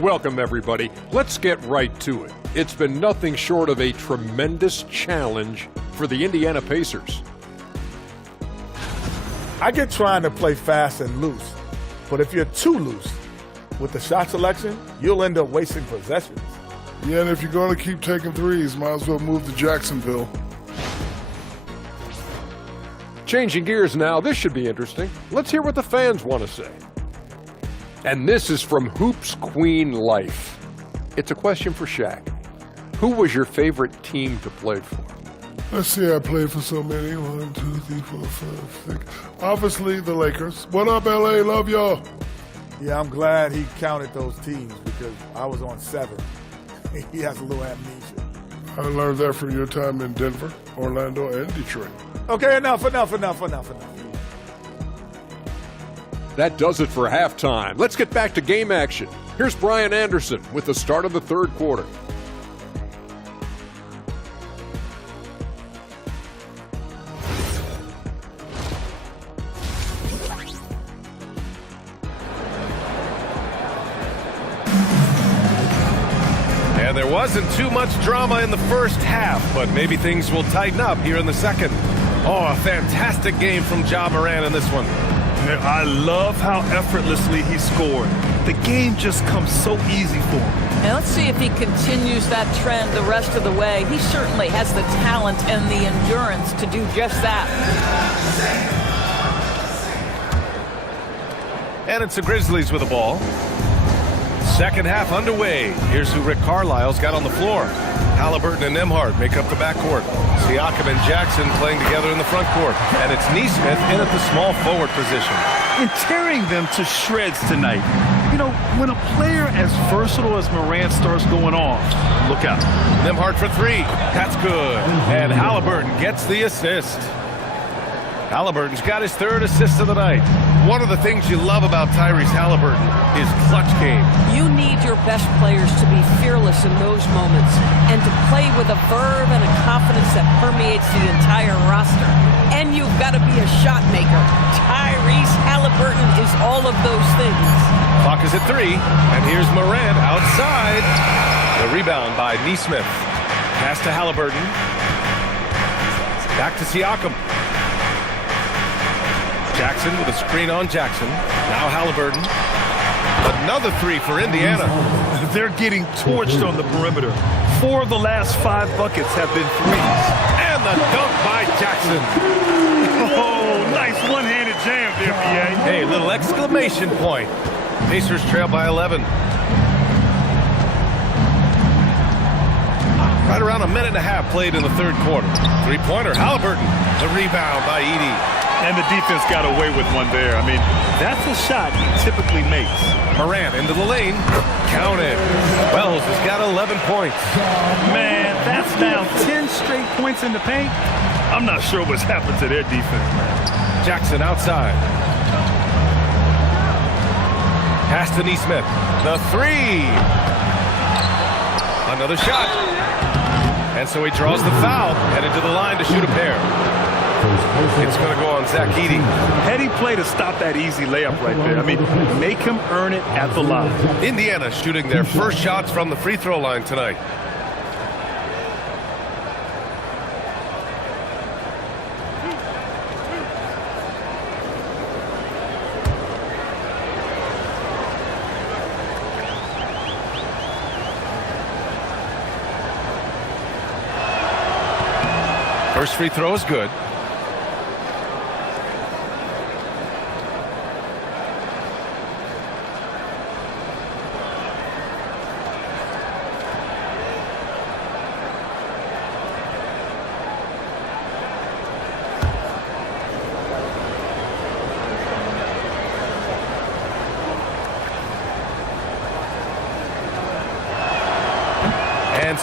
Welcome, everybody. Let's get right to it. It's been nothing short of a tremendous challenge for the Indiana Pacers. I get trying to play fast and loose, but if you're too loose with the shot selection, you'll end up wasting possessions. Yeah, and if you're going to keep taking threes, might as well move to Jacksonville. Changing gears now, this should be interesting. Let's hear what the fans want to say. And this is from Hoops Queen Life. It's a question for Shaq. Who was your favorite team to play for? Let's see, I played for so many. 1, 2, 3, 4, 5, 6. Obviously, the Lakers. What up, LA? Love y'all. Yeah, I'm glad he counted those teams because I was on 7. He has a little amnesia. I learned that from your time in Denver, Orlando, and Detroit. Okay, enough. That does it for halftime. Let's get back to game action. Here's Brian Anderson with the start of the third quarter. And there wasn't too much drama in the first half, but maybe things will tighten up here in the second. Oh, a fantastic game from Ja Morant in this one. I love how effortlessly he scored. The game just comes so easy for him. And let's see if he continues that trend the rest of the way. He certainly has the talent and the endurance to do just that. And it's the Grizzlies with the ball. Second half underway. Here's who Rick Carlisle's got on the floor. Halliburton and Nembhard make up the backcourt. Siakam and Jackson playing together in the front court. And it's Nesmith in at the small forward position. And tearing them to shreds tonight. You know, when a player as versatile as Morant starts going off, look out. Nembhard for 3. That's good. And Halliburton gets the assist. Halliburton's got his 3rd assist of the night. One of the things you love about Tyrese Halliburton is clutch game. You need your best players to be fearless in those moments and to play with a verve and a confidence that permeates the entire roster. And you've got to be a shot maker. Tyrese Halliburton is all of those things. Clock is at 3, and here's Morant outside. The rebound by Nesmith. Pass to Halliburton. Back to Siakam. Jackson with a screen on Jackson. Now Halliburton. Another 3 for Indiana. They're getting torched on the perimeter. 4 of the last 5 buckets have been threes. And the dunk by Jackson. Oh, nice one-handed jam there, PA. Hey, little exclamation point. Pacers trail by 11. Right around a minute and a half played in the third quarter. 3-pointer, Halliburton. The rebound by Edey. And the defense got away with one there. I mean, that's a shot he typically makes. Morant into the lane. Count it. Wells has got 11 points. Man, that's now 10 straight points in the paint. I'm not sure what's happened to their defense, man. Jackson outside. Pass to Nesmith. The 3. Another shot. And so he draws the foul. Headed to the line to shoot a pair. It's going to go on Zach Edey. Heady play to stop that easy layup right there. I mean, make him earn it at the line. Indiana shooting their first shots from the free throw line tonight. First free throw is good.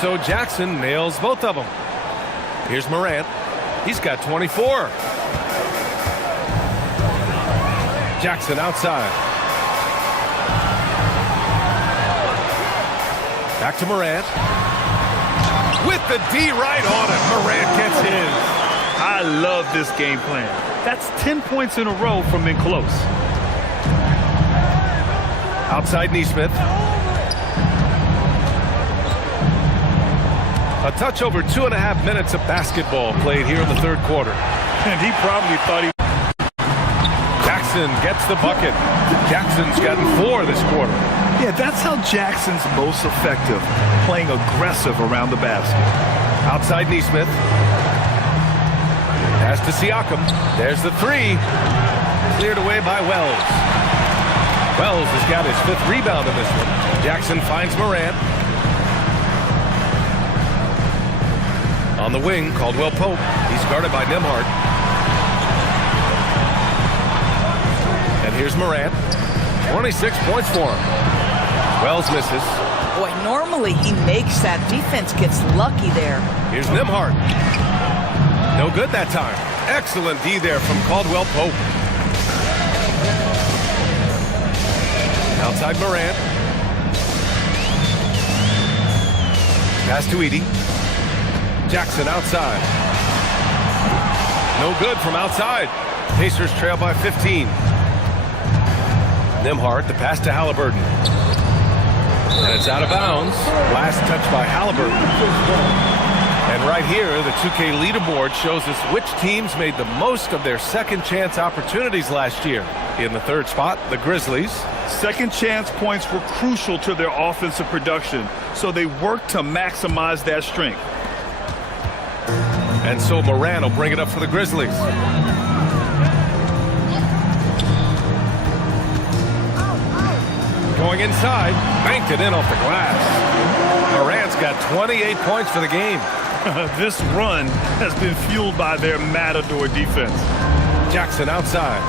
so Jackson nails both of them. Here's Morant. He's got 24. Jackson outside. Back to Morant. With the D right on it. Morant gets his. I love this game plan. That's 10 points in a row from in close. Outside Neesmith. A touch over 2.5 minutes of basketball played here in the third quarter. And he probably thought he... Jackson gets the bucket. Jackson's gotten 4 this quarter. Yeah, that's how Jackson's most effective, playing aggressive around the basket. Outside Neesmith. Pass to Siakam. There's the 3. Cleared away by Wells. Wells has got his 5th rebound in this one. Jackson finds Morant. On the wing, Caldwell Pope. He's guarded by Nembhard. And here's Morant. 26 points for him. Wells misses. Boy, normally he makes that. Defense gets lucky there. Here's Nembhard. No good that time. Excellent D there from Caldwell Pope. Outside Morant. Pass to Edey. Jackson outside. No good from outside. Pacers trail by 15. Nembhard, the pass to Halliburton. And it's out of bounds. Last touch by Halliburton. And right here, the 2K leaderboard shows us which teams made the most of their second chance opportunities last year. In the third spot, the Grizzlies. Second chance points were crucial to their offensive production, so they worked to maximize that strength. And so Morant will bring it up for the Grizzlies. Going inside, banked it in off the glass. Morant's got 28 points for the game. This run has been fueled by their matador defense. Jackson outside.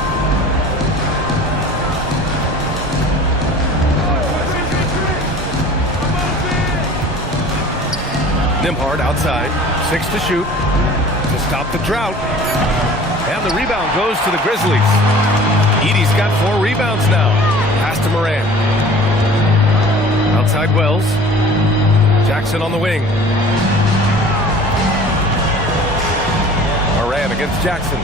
Nembhard outside. 6 to shoot. To stop the drought. And the rebound goes to the Grizzlies. Edey's got 4 rebounds now. Pass to Morant. Outside Wells. Jackson on the wing. Morant against Jackson.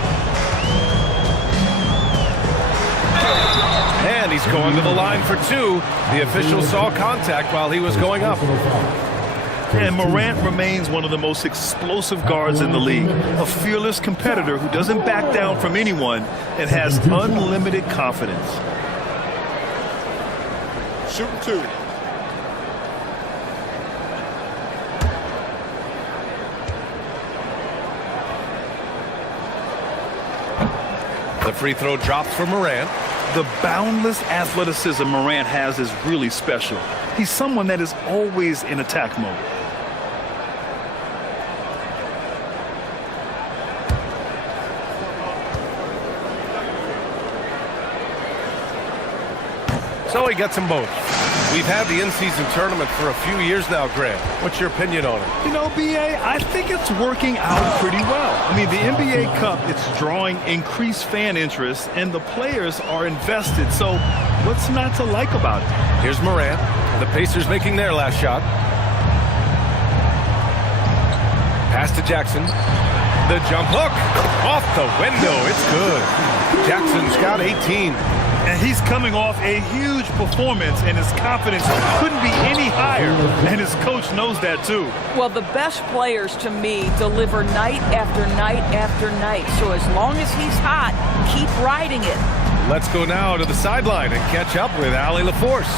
And he's going to the line for 2. The official saw contact while he was going up. And Morant remains one of the most explosive guards in the league. A fearless competitor who doesn't back down from anyone and has unlimited confidence. Shooting 2. The free throw drops for Morant. The boundless athleticism Morant has is really special. He's someone that is always in attack mode. So he gets them both. We've had the in-season tournament for a few years now, Grant. What's your opinion on it? You know, B.A., I think it's working out pretty well. I mean, the NBA Cup, it's drawing increased fan interest, and the players are invested. So what's not to like about it? Here's Morant. The Pacers making their last shot. Pass to Jackson. The jump hook. Off the window. It's good. Jackson's got 18. And he's coming off a huge performance, and his confidence couldn't be any higher. And his coach knows that, too. Well, the best players, to me, deliver night after night after night. So as long as he's hot, keep riding it. Let's go now to the sideline and catch up with Allie LaForce.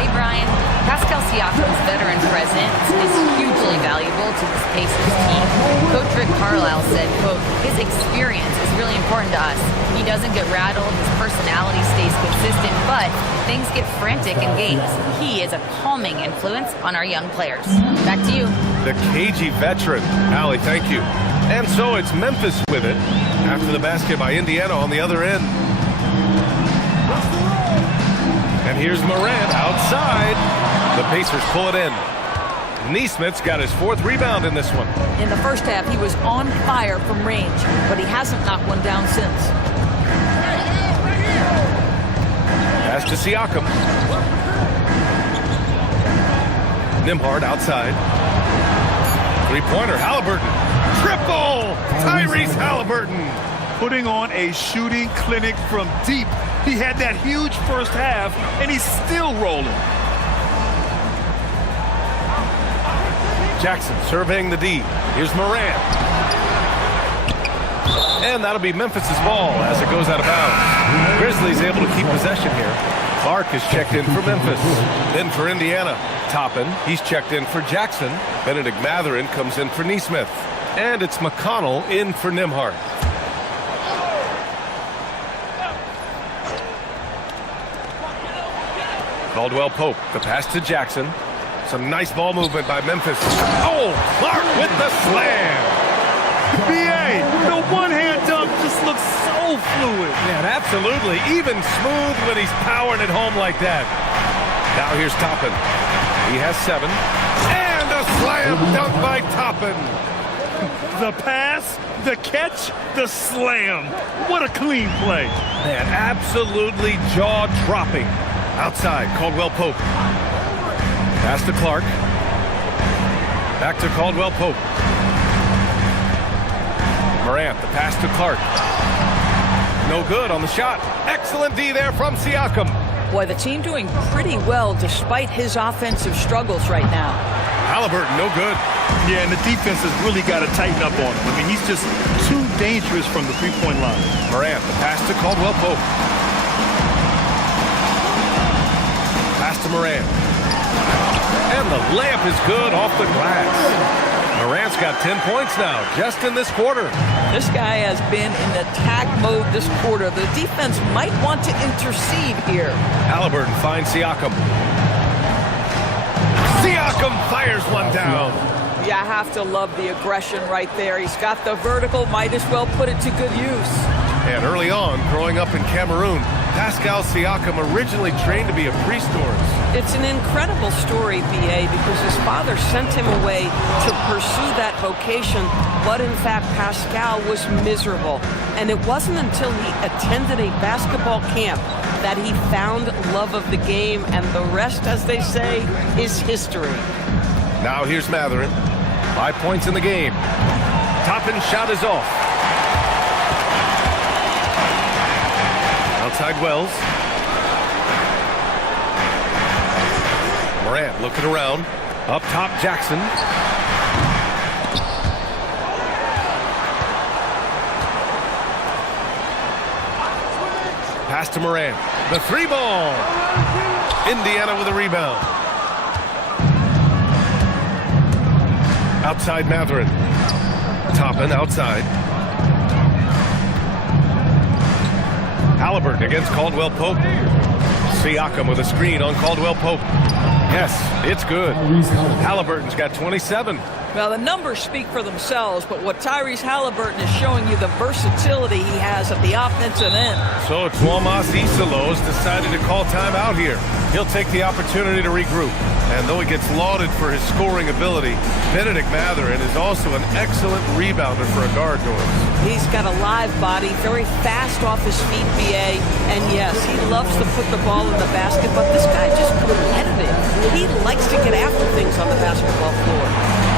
Hey, Brian. Pascal Siakam's veteran presence is hugely valuable to this Pacers team. Coach Rick Carlisle said, quote, his experience is really important to us. He doesn't get rattled, his personality stays consistent, but things get frantic in games. He is a calming influence on our young players. Back to you. The cagey veteran. Allie, thank you. And so it's Memphis with it after the basket by Indiana on the other end. And here's Morant outside. The Pacers pull it in. Neesmith's got his 4th rebound in this one. In the first half, he was on fire from range, but he hasn't knocked one down since. Pass to Siakam. Nembhard outside. Three-pointer, Halliburton. Triple! Tyrese Halliburton. Putting on a shooting clinic from deep. He had that huge first half, and he's still rolling. Jackson surveying the D. Here's Morant. And that'll be Memphis's ball as it goes out of bounds. Grizzlies able to keep possession here. Clark is checked in for Memphis. Then for Indiana, Toppin. He's checked in for Jackson. Benedict Mathurin comes in for Neesmith. And it's McConnell in for Nembhard. Caldwell Pope, the pass to Jackson. Some nice ball movement by Memphis. Oh, Clark with the slam. B.A., the one-hand dunk just looks so fluid. Man, absolutely. Even smooth when he's powering it home like that. Now here's Toppin. He has 7. And a slam dunk by Toppin. The pass, the catch, the slam. What a clean play. Man, absolutely jaw-dropping. Outside, Caldwell Pope. Pass to Clark. Back to Caldwell Pope. Morant, the pass to Clark. No good on the shot. Excellent D there from Siakam. Boy, the team doing pretty well despite his offensive struggles right now. Halliburton, no good. Yeah, and the defense has really got to tighten up on him. I mean, he's just too dangerous from the three-point line. Morant, the pass to Caldwell Pope. Pass to Morant. And the layup is good off the glass. Morant's got 10 points now, just in this quarter. This guy has been in attack mode this quarter. The defense might want to intercede here. Halliburton finds Siakam. Siakam fires one down. You have to love the aggression right there. He's got the vertical, might as well put it to good use. And early on, growing up in Cameroon, Pascal Siakam originally trained to be a priest horse. It's an incredible story, B.A., because his father sent him away to pursue that vocation, but in fact, Pascal was miserable. And it wasn't until he attended a basketball camp that he found love of the game, and the rest, as they say, is history. Now here's Mathurin. 5 points in the game. Toppin's shot is off. Outside Wells. Morant looking around. Up top, Jackson. Pass to Morant. The 3-ball. Indiana with a rebound. Outside Mathurin. Toppin outside. Halliburton against Caldwell Pope. Siakam with a screen on Caldwell Pope. Yes, it's good. Halliburton's got 27. Well, the numbers speak for themselves, but what Tyrese Halliburton is showing you, the versatility he has at the offensive end. So Tuomas Iselos decided to call timeout here. He'll take the opportunity to regroup. And though he gets lauded for his scoring ability, Benedict Mathurin is also an excellent rebounder for a guard, Doris. He's got a live body, very fast off his feet, B.A. And yes, he loves to put the ball in the basket, but this guy just competitive. He likes to get after things on the basketball floor.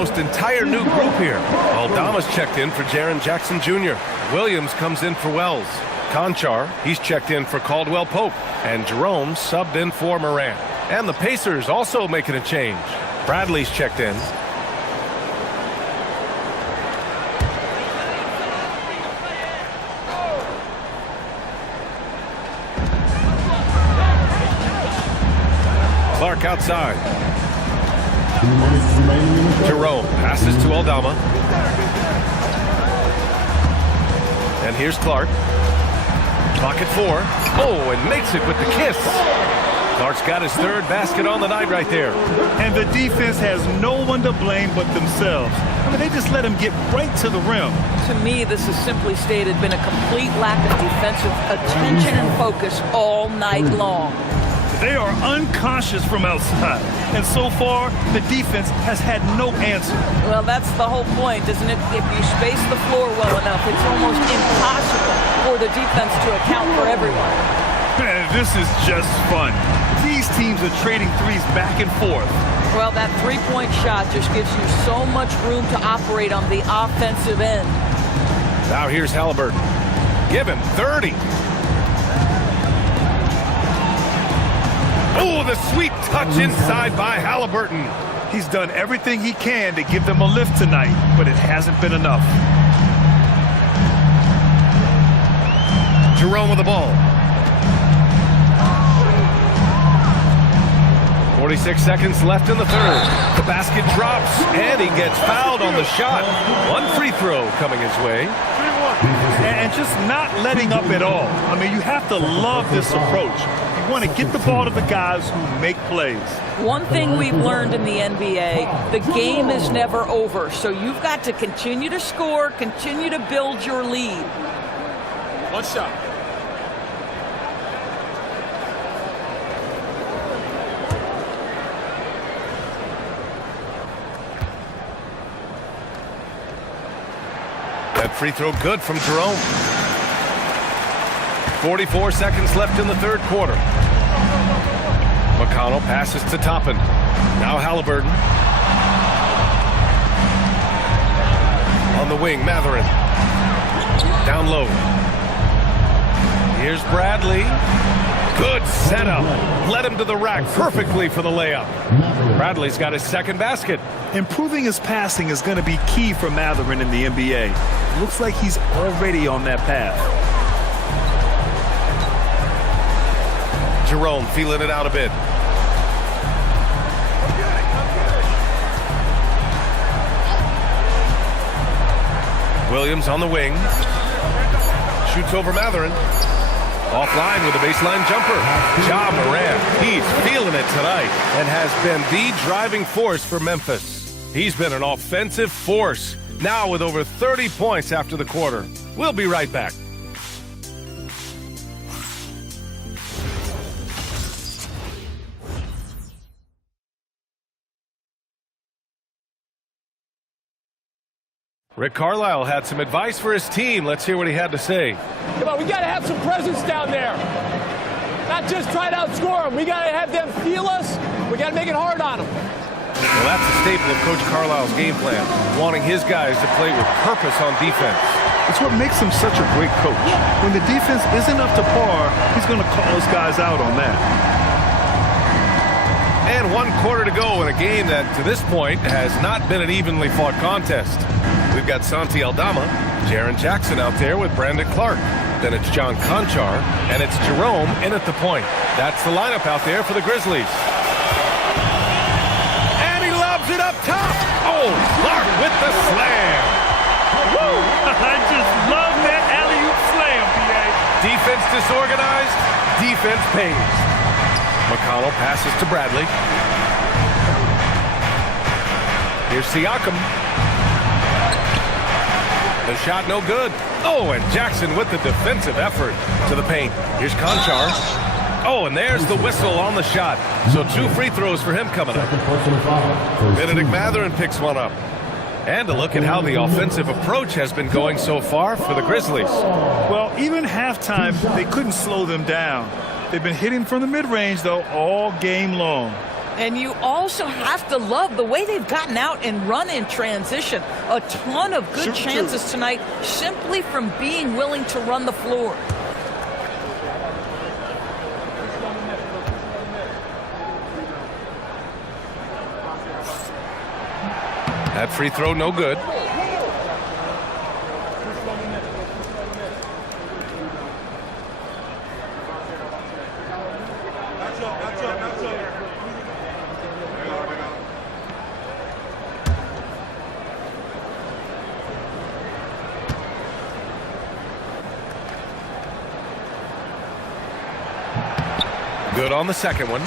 almost entire new group here. Aldama's checked in for Jaren Jackson Jr. Williams comes in for Wells. Conchar, he's checked in for Caldwell Pope. And Jerome subbed in for Moran. And the Pacers also making a change. Bradley's checked in. Clark outside. Jerome passes to Aldama. And here's Clark. Clock at 4. Oh, and makes it with the kiss. Clark's got his third basket on the night right there. And the defense has no one to blame but themselves. I mean, they just let him get right to the rim. To me, this has simply stated been a complete lack of defensive attention and focus all night long. They are unconscious from outside. And so far, the defense has had no answer. Well, that's the whole point, isn't it? If you space the floor well enough, it's almost impossible for the defense to account for everyone. Man, this is just fun. These teams are trading threes back and forth. Well, that three-point shot just gives you so much room to operate on the offensive end. Now here's Halliburton. Give him 30. Oh, the sweet touch inside by Halliburton. He's done everything he can to give them a lift tonight, but it hasn't been enough. Jerome with the ball. 46 seconds left in the third. The basket drops, and he gets fouled on the shot. One free throw coming his way. And just not letting up at all. I mean, you have to love this approach. You want to get the ball to the guys who make plays. One thing we've learned in the NBA, the game is never over. So you've got to continue to score, continue to build your lead. One shot. That free throw good from Jerome. 44 seconds left in the third quarter. McConnell passes to Toppin. Now Halliburton. On the wing, Matherin. Down low. Here's Bradley. Good setup. Led him to the rack perfectly for the layup. Bradley's got his second basket. Improving his passing is going to be key for Matherin in the NBA. Looks like he's already on that path. Jerome feeling it out a bit. Williams on the wing. Shoots over Matherin. Offline with a baseline jumper. Ja Morant, he's feeling it tonight and has been the driving force for Memphis. He's been an offensive force, now with over 30 points after the quarter. We'll be right back. Rick Carlisle had some advice for his team. Let's hear what he had to say. Come on, we got to have some presence down there. Not just try to outscore them. We got to have them feel us. We got to make it hard on them. Well, that's a staple of Coach Carlisle's game plan, wanting his guys to play with purpose on defense. It's what makes him such a great coach. When the defense isn't up to par, he's going to call his guys out on that. And 1 quarter to go in a game that, to this point, has not been an evenly fought contest. We've got Santi Aldama, Jaren Jackson out there with Brandon Clark. Then it's John Conchar, and it's Jerome in at the point. That's the lineup out there for the Grizzlies. And he lobs it up top. Oh, Clark with the slam. Woo! I just love that alley-oop slam, PA. Defense disorganized, defense pays. McConnell passes to Bradley. Here's Siakam. The shot no good. Oh, and Jackson with the defensive effort to the paint. Here's Conchar. Oh, and there's the whistle on the shot. So 2 free throws for him coming up. Benedict Matherin picks one up. And a look at how the offensive approach has been going so far for the Grizzlies. Well, even halftime, they couldn't slow them down. They've been hitting from the mid-range, though, all game long. And you also have to love the way they've gotten out and run in transition. A ton of good chances tonight simply from being willing to run the floor. That free throw, no good. Good on the second one.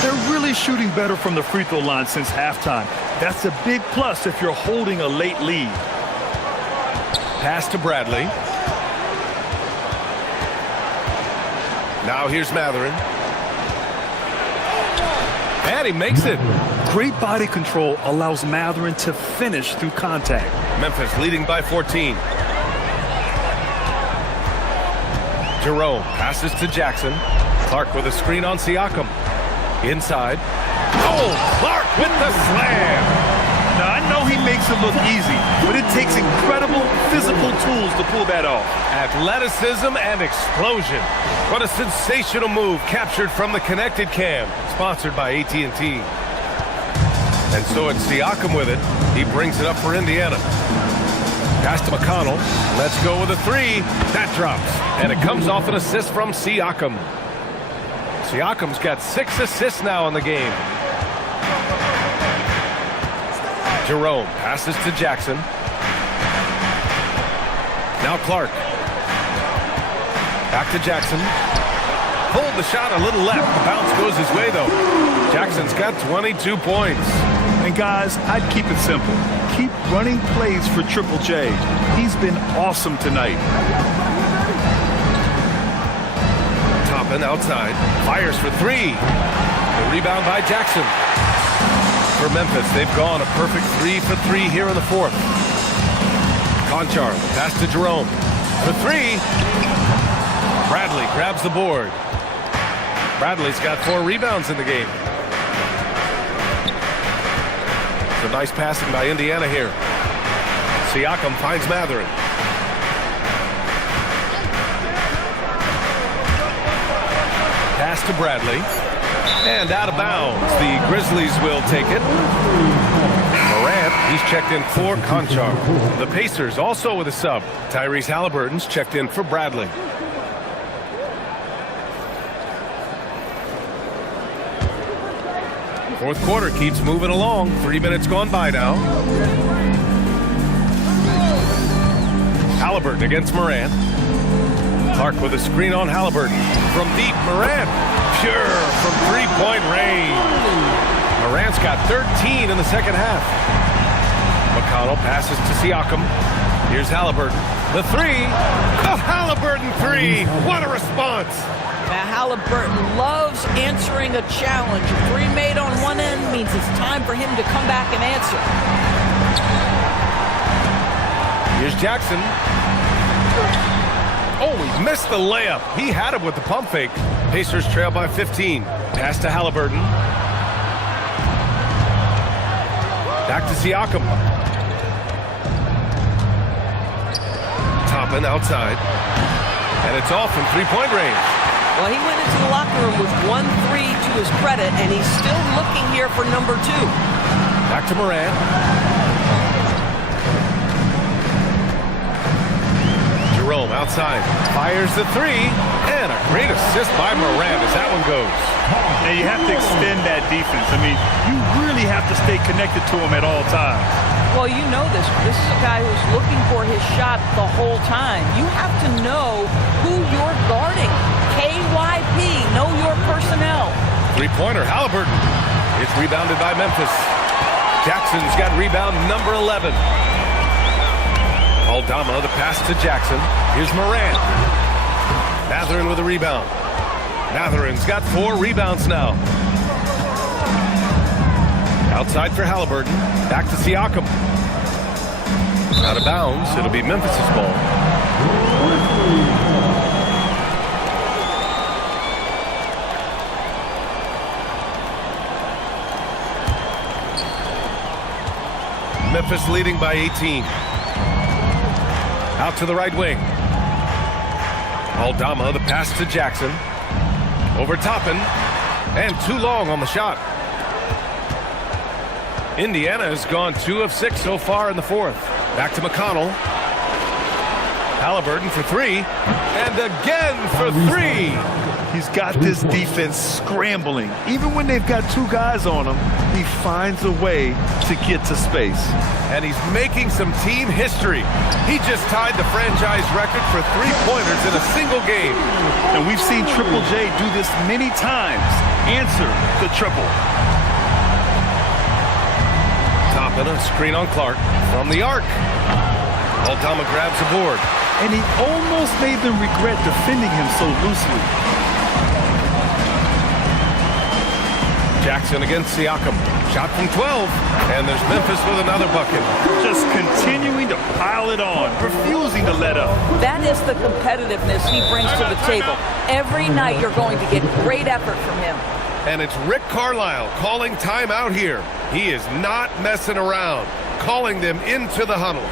They're really shooting better from the free throw line since halftime. That's a big plus if you're holding a late lead. Pass to Bradley. Now here's Matherin. And he makes it. Great body control allows Matherin to finish through contact. Memphis leading by 14. Jerome passes to Jackson. Clark with a screen on Siakam. Inside. Oh, Clark with the slam. Now, I know he makes it look easy, but it takes incredible physical tools to pull that off. Athleticism and explosion. What a sensational move captured from the connected cam. Sponsored by AT&T. And so it's Siakam with it. He brings it up for Indiana. Pass to McConnell. Let's go with a three. That drops. And it comes off an assist from Siakam. Siakam's got 6 assists now in the game. Jerome passes to Jackson. Now Clark. Back to Jackson. Pulled the shot a little left. The bounce goes his way, though. Jackson's got 22 points. And guys, I'd keep it simple. Keep running plays for Triple J. He's been awesome tonight. Toppin outside. Fires for three. The rebound by Jackson. For Memphis, they've gone a perfect 3 for 3 here in the fourth. Conchar, pass to Jerome. For three. Bradley grabs the board. Bradley's got 4 rebounds in the game. So nice passing by Indiana here. Siakam finds Matherin. Pass to Bradley. And out of bounds. The Grizzlies will take it. Morant, he's checked in for Conchar. The Pacers also with a sub. Tyrese Halliburton's checked in for Bradley. Fourth quarter keeps moving along. 3 minutes gone by now. Halliburton against Morant. Clark with a screen on Halliburton. From deep, Morant. Pure from three-point range. Morant's got 13 in the second half. McConnell passes to Siakam. Here's Halliburton. The three. The Halliburton three. What a response. Now Halliburton loves answering a challenge. A three made on one end means it's time for him to come back and answer. Here's Jackson. Oh, he missed the layup. He had it with the pump fake. Pacers trail by 15. Pass to Halliburton. Back to Siakam. Toppin outside. And it's off from three-point range. Well, he went into the locker room with 1 3 to his credit, and he's still looking here for number 2. Back to Morant. Jerome outside. Fires the three. And a great assist by Morant as that one goes. And you have to extend that defense. I mean, you really have to stay connected to him at all times. Well, you know this. This is a guy who's looking for his shot the whole time. You have to know who you're guarding. KYP, know your personnel. Three-pointer, Halliburton. It's rebounded by Memphis. Jackson's got rebound number 11. Aldama, the pass to Jackson. Here's Morant. Matherin with a rebound. Matherin's got 4 rebounds now. Outside for Halliburton. Back to Siakam. Out of bounds. It'll be Memphis's ball. Memphis leading by 18. Out to the right wing. Aldama, the pass to Jackson. Over Toppin, and too long on the shot. Indiana has gone 2 of 6 so far in the fourth. Back to McConnell. Halliburton for 3, and again for 3. He's got this defense scrambling. Even when they've got 2 guys on him, he finds a way to get to space. And he's making some team history. He just tied the franchise record for 3-pointers in a single game. And we've seen Triple J do this many times. Answer the triple. Toppin, a screen on Clark from the arc. Aldama grabs the board. And he almost made them regret defending him so loosely. Jackson against Siakam. Shot from 12. And there's Memphis with another bucket. Just continuing to pile it on, refusing to let up. That is the competitiveness he brings to the table. Every night you're going to get great effort from him. And it's Rick Carlisle calling timeout here. He is not messing around. Calling them into the huddle.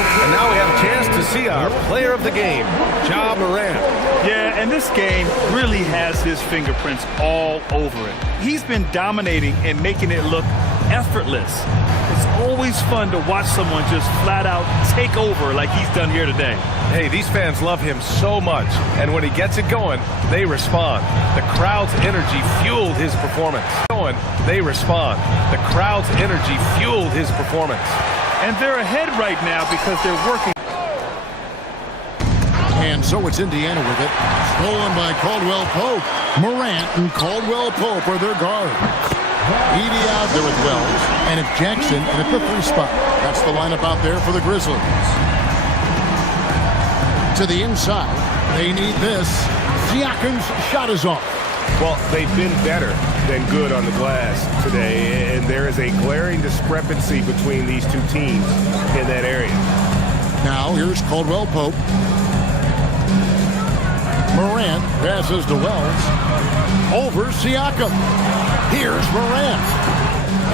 And now we have a chance to see our player of the game, Ja Morant. Yeah, and this game really has his fingerprints all over it. He's been dominating and making it look effortless. It's always fun to watch someone just flat out take over like he's done here today. Hey, these fans love him so much, and when he gets it going, they respond. The crowd's energy fueled his performance. They respond. The crowd's energy fueled his performance. And they're ahead right now because they're working. And so it's Indiana with it. Stolen by Caldwell Pope. Morant and Caldwell Pope are their guard. Edey out there with Wells. And it's Jackson in at the 3 spot. That's the lineup out there for the Grizzlies. To the inside. They need this. Siakam's shot is off. Well, they've been better than good on the glass today, and there is a glaring discrepancy between these two teams in that area. Now here's Caldwell Pope. Morant passes to Wells. Over Siakam. Here's Morant.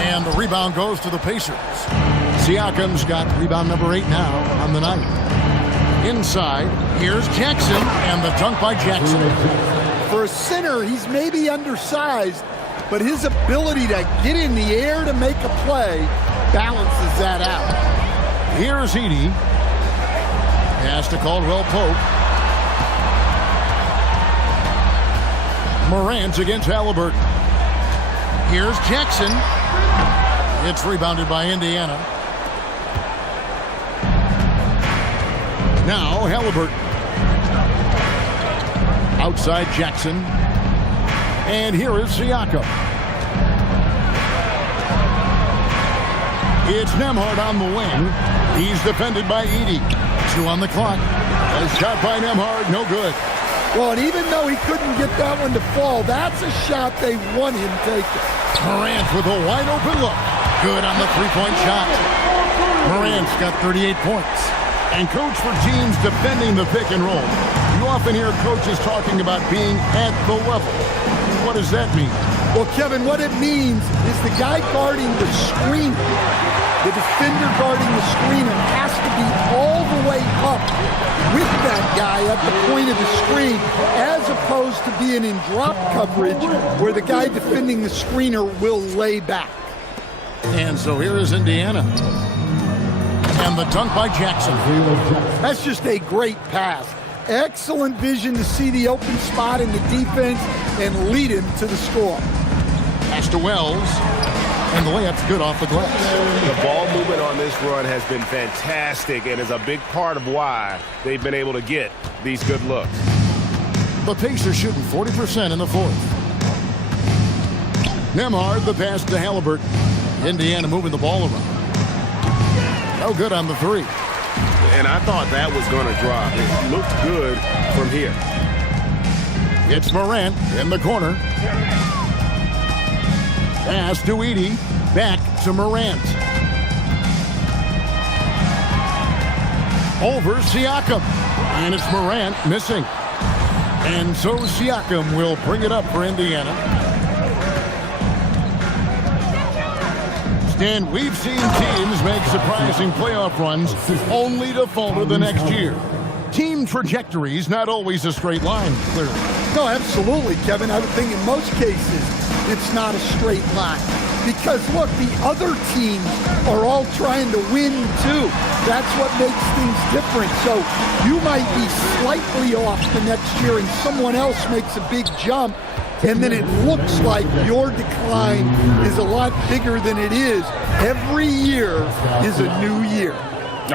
And the rebound goes to the Pacers. Siakam's got rebound number 8 now on the night. Inside, here's Jackson, and the dunk by Jackson. For a center, he's maybe undersized, but his ability to get in the air to make a play balances that out. Here's Edey. Pass to Caldwell Pope. Morant against Halliburton. Here's Jackson. It's rebounded by Indiana. Now Halliburton. Outside Jackson. And here is Siakam. It's Nembhard on the wing. He's defended by Edey. 2 on the clock. A shot by Nembhard, no good. Well, and even though he couldn't get that one to fall, that's a shot they want him taking. Morant with a wide open look. Good on the 3-point shot. Morant's got 38 points. And coach, for teams defending the pick and roll, you often hear coaches talking about being at the level. What does that mean? Well, Kevin, what it means is the guy guarding the screener, the defender guarding the screener, has to be all the way up with that guy at the point of the screen, as opposed to being in drop coverage where the guy defending the screener will lay back. And so here is Indiana. And the dunk by Jackson. That's just a great pass. Excellent vision to see the open spot in the defense and lead him to the score. Pass to Wells. And the layup's good off the glass. The ball movement on this run has been fantastic and is a big part of why they've been able to get these good looks. The Pacers shooting 40% in the fourth. Nembhard, the pass to Halliburton. Indiana moving the ball around. No good on the three. And I thought that was going to drop. It looked good from here. It's Morant in the corner. Pass to Edey. Back to Morant. Over Siakam. And it's Morant missing. And so Siakam will bring it up for Indiana. Stan, we've seen teams make surprising playoff runs only to falter the next year. Team trajectories not always a straight line, clearly. No, absolutely, Kevin. I would think in most cases it's not a straight line. Because, look, the other teams are all trying to win, too. That's what makes things different. So you might be slightly off the next year and someone else makes a big jump, and then it looks like your decline is a lot bigger than it is. Every year is a new year.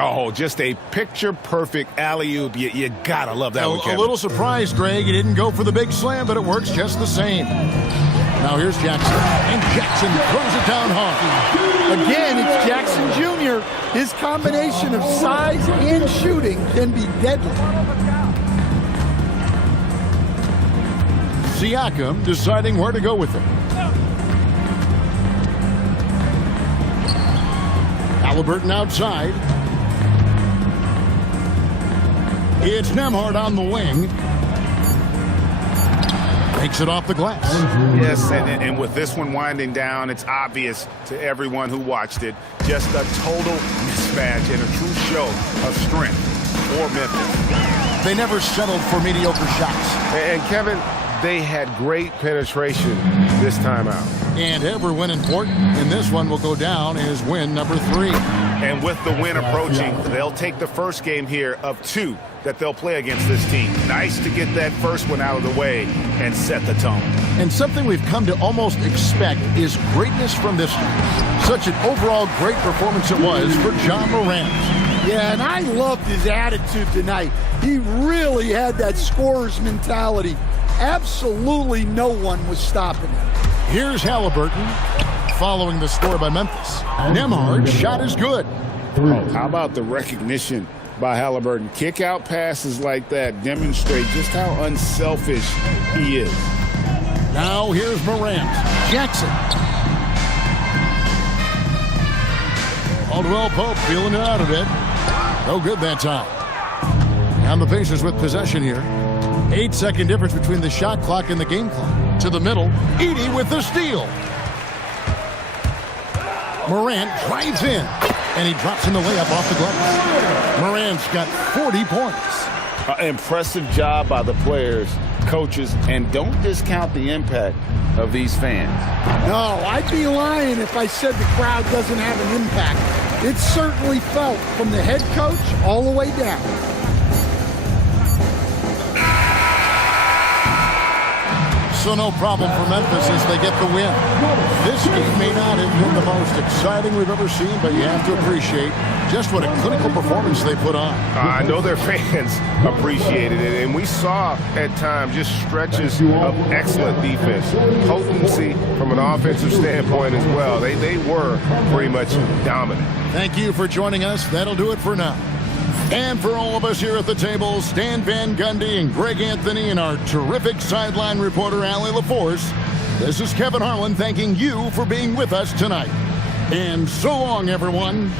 Oh, just a picture-perfect alley-oop. You gotta love that one, Kevin. A little surprised, Greg. He didn't go for the big slam, but it works just the same. Now here's Jackson. And Jackson throws it down hard. Again, it's Jackson Jr. His combination of size and shooting can be deadly. Siakam deciding where to go with it. Halliburton outside. It's Nembhard on the wing. Takes it off the glass. Yes, and with this one winding down, it's obvious to everyone who watched it. Just a total mismatch and a true show of strength for Memphis. They never settled for mediocre shots. And Kevin, they had great penetration this time out. And every win important, and this one will go down as win number 3. And with the win approaching, they'll take the first game here of 2 that they'll play against this team. Nice to get that first one out of the way and set the tone. And something we've come to almost expect is greatness from this team. Such an overall great performance it was for John Morant. Yeah, and I loved his attitude tonight. He really had that scorer's mentality. Absolutely no one was stopping him. Here's Halliburton following the score by Memphis. Nembhard's shot is good. How about the recognition by Halliburton? Kick out passes like that demonstrate just how unselfish he is. Now here's Morant. Jackson. Caldwell Pope feeling it out a bit. No good that time. And the Pacers with possession here. 8-second difference between the shot clock and the game clock. To the middle. Edey with the steal. Morant drives in. And he drops in the layup off the glass. Morant's got 40 points. Impressive job by the players, coaches, and don't discount the impact of these fans. No, I'd be lying if I said the crowd doesn't have an impact. It's certainly felt from the head coach all the way down. So no problem for Memphis as they get the win. This game may not have been the most exciting we've ever seen, but you have to appreciate just what a clinical performance they put on. I know their fans appreciated it, and we saw at times just stretches of excellent defense, potency from an offensive standpoint as well. They were pretty much dominant. Thank you for joining us. That'll do it for now. And for all of us here at the table, Stan Van Gundy and Greg Anthony and our terrific sideline reporter, Allie LaForce, this is Kevin Harlan thanking you for being with us tonight. And so long, everyone.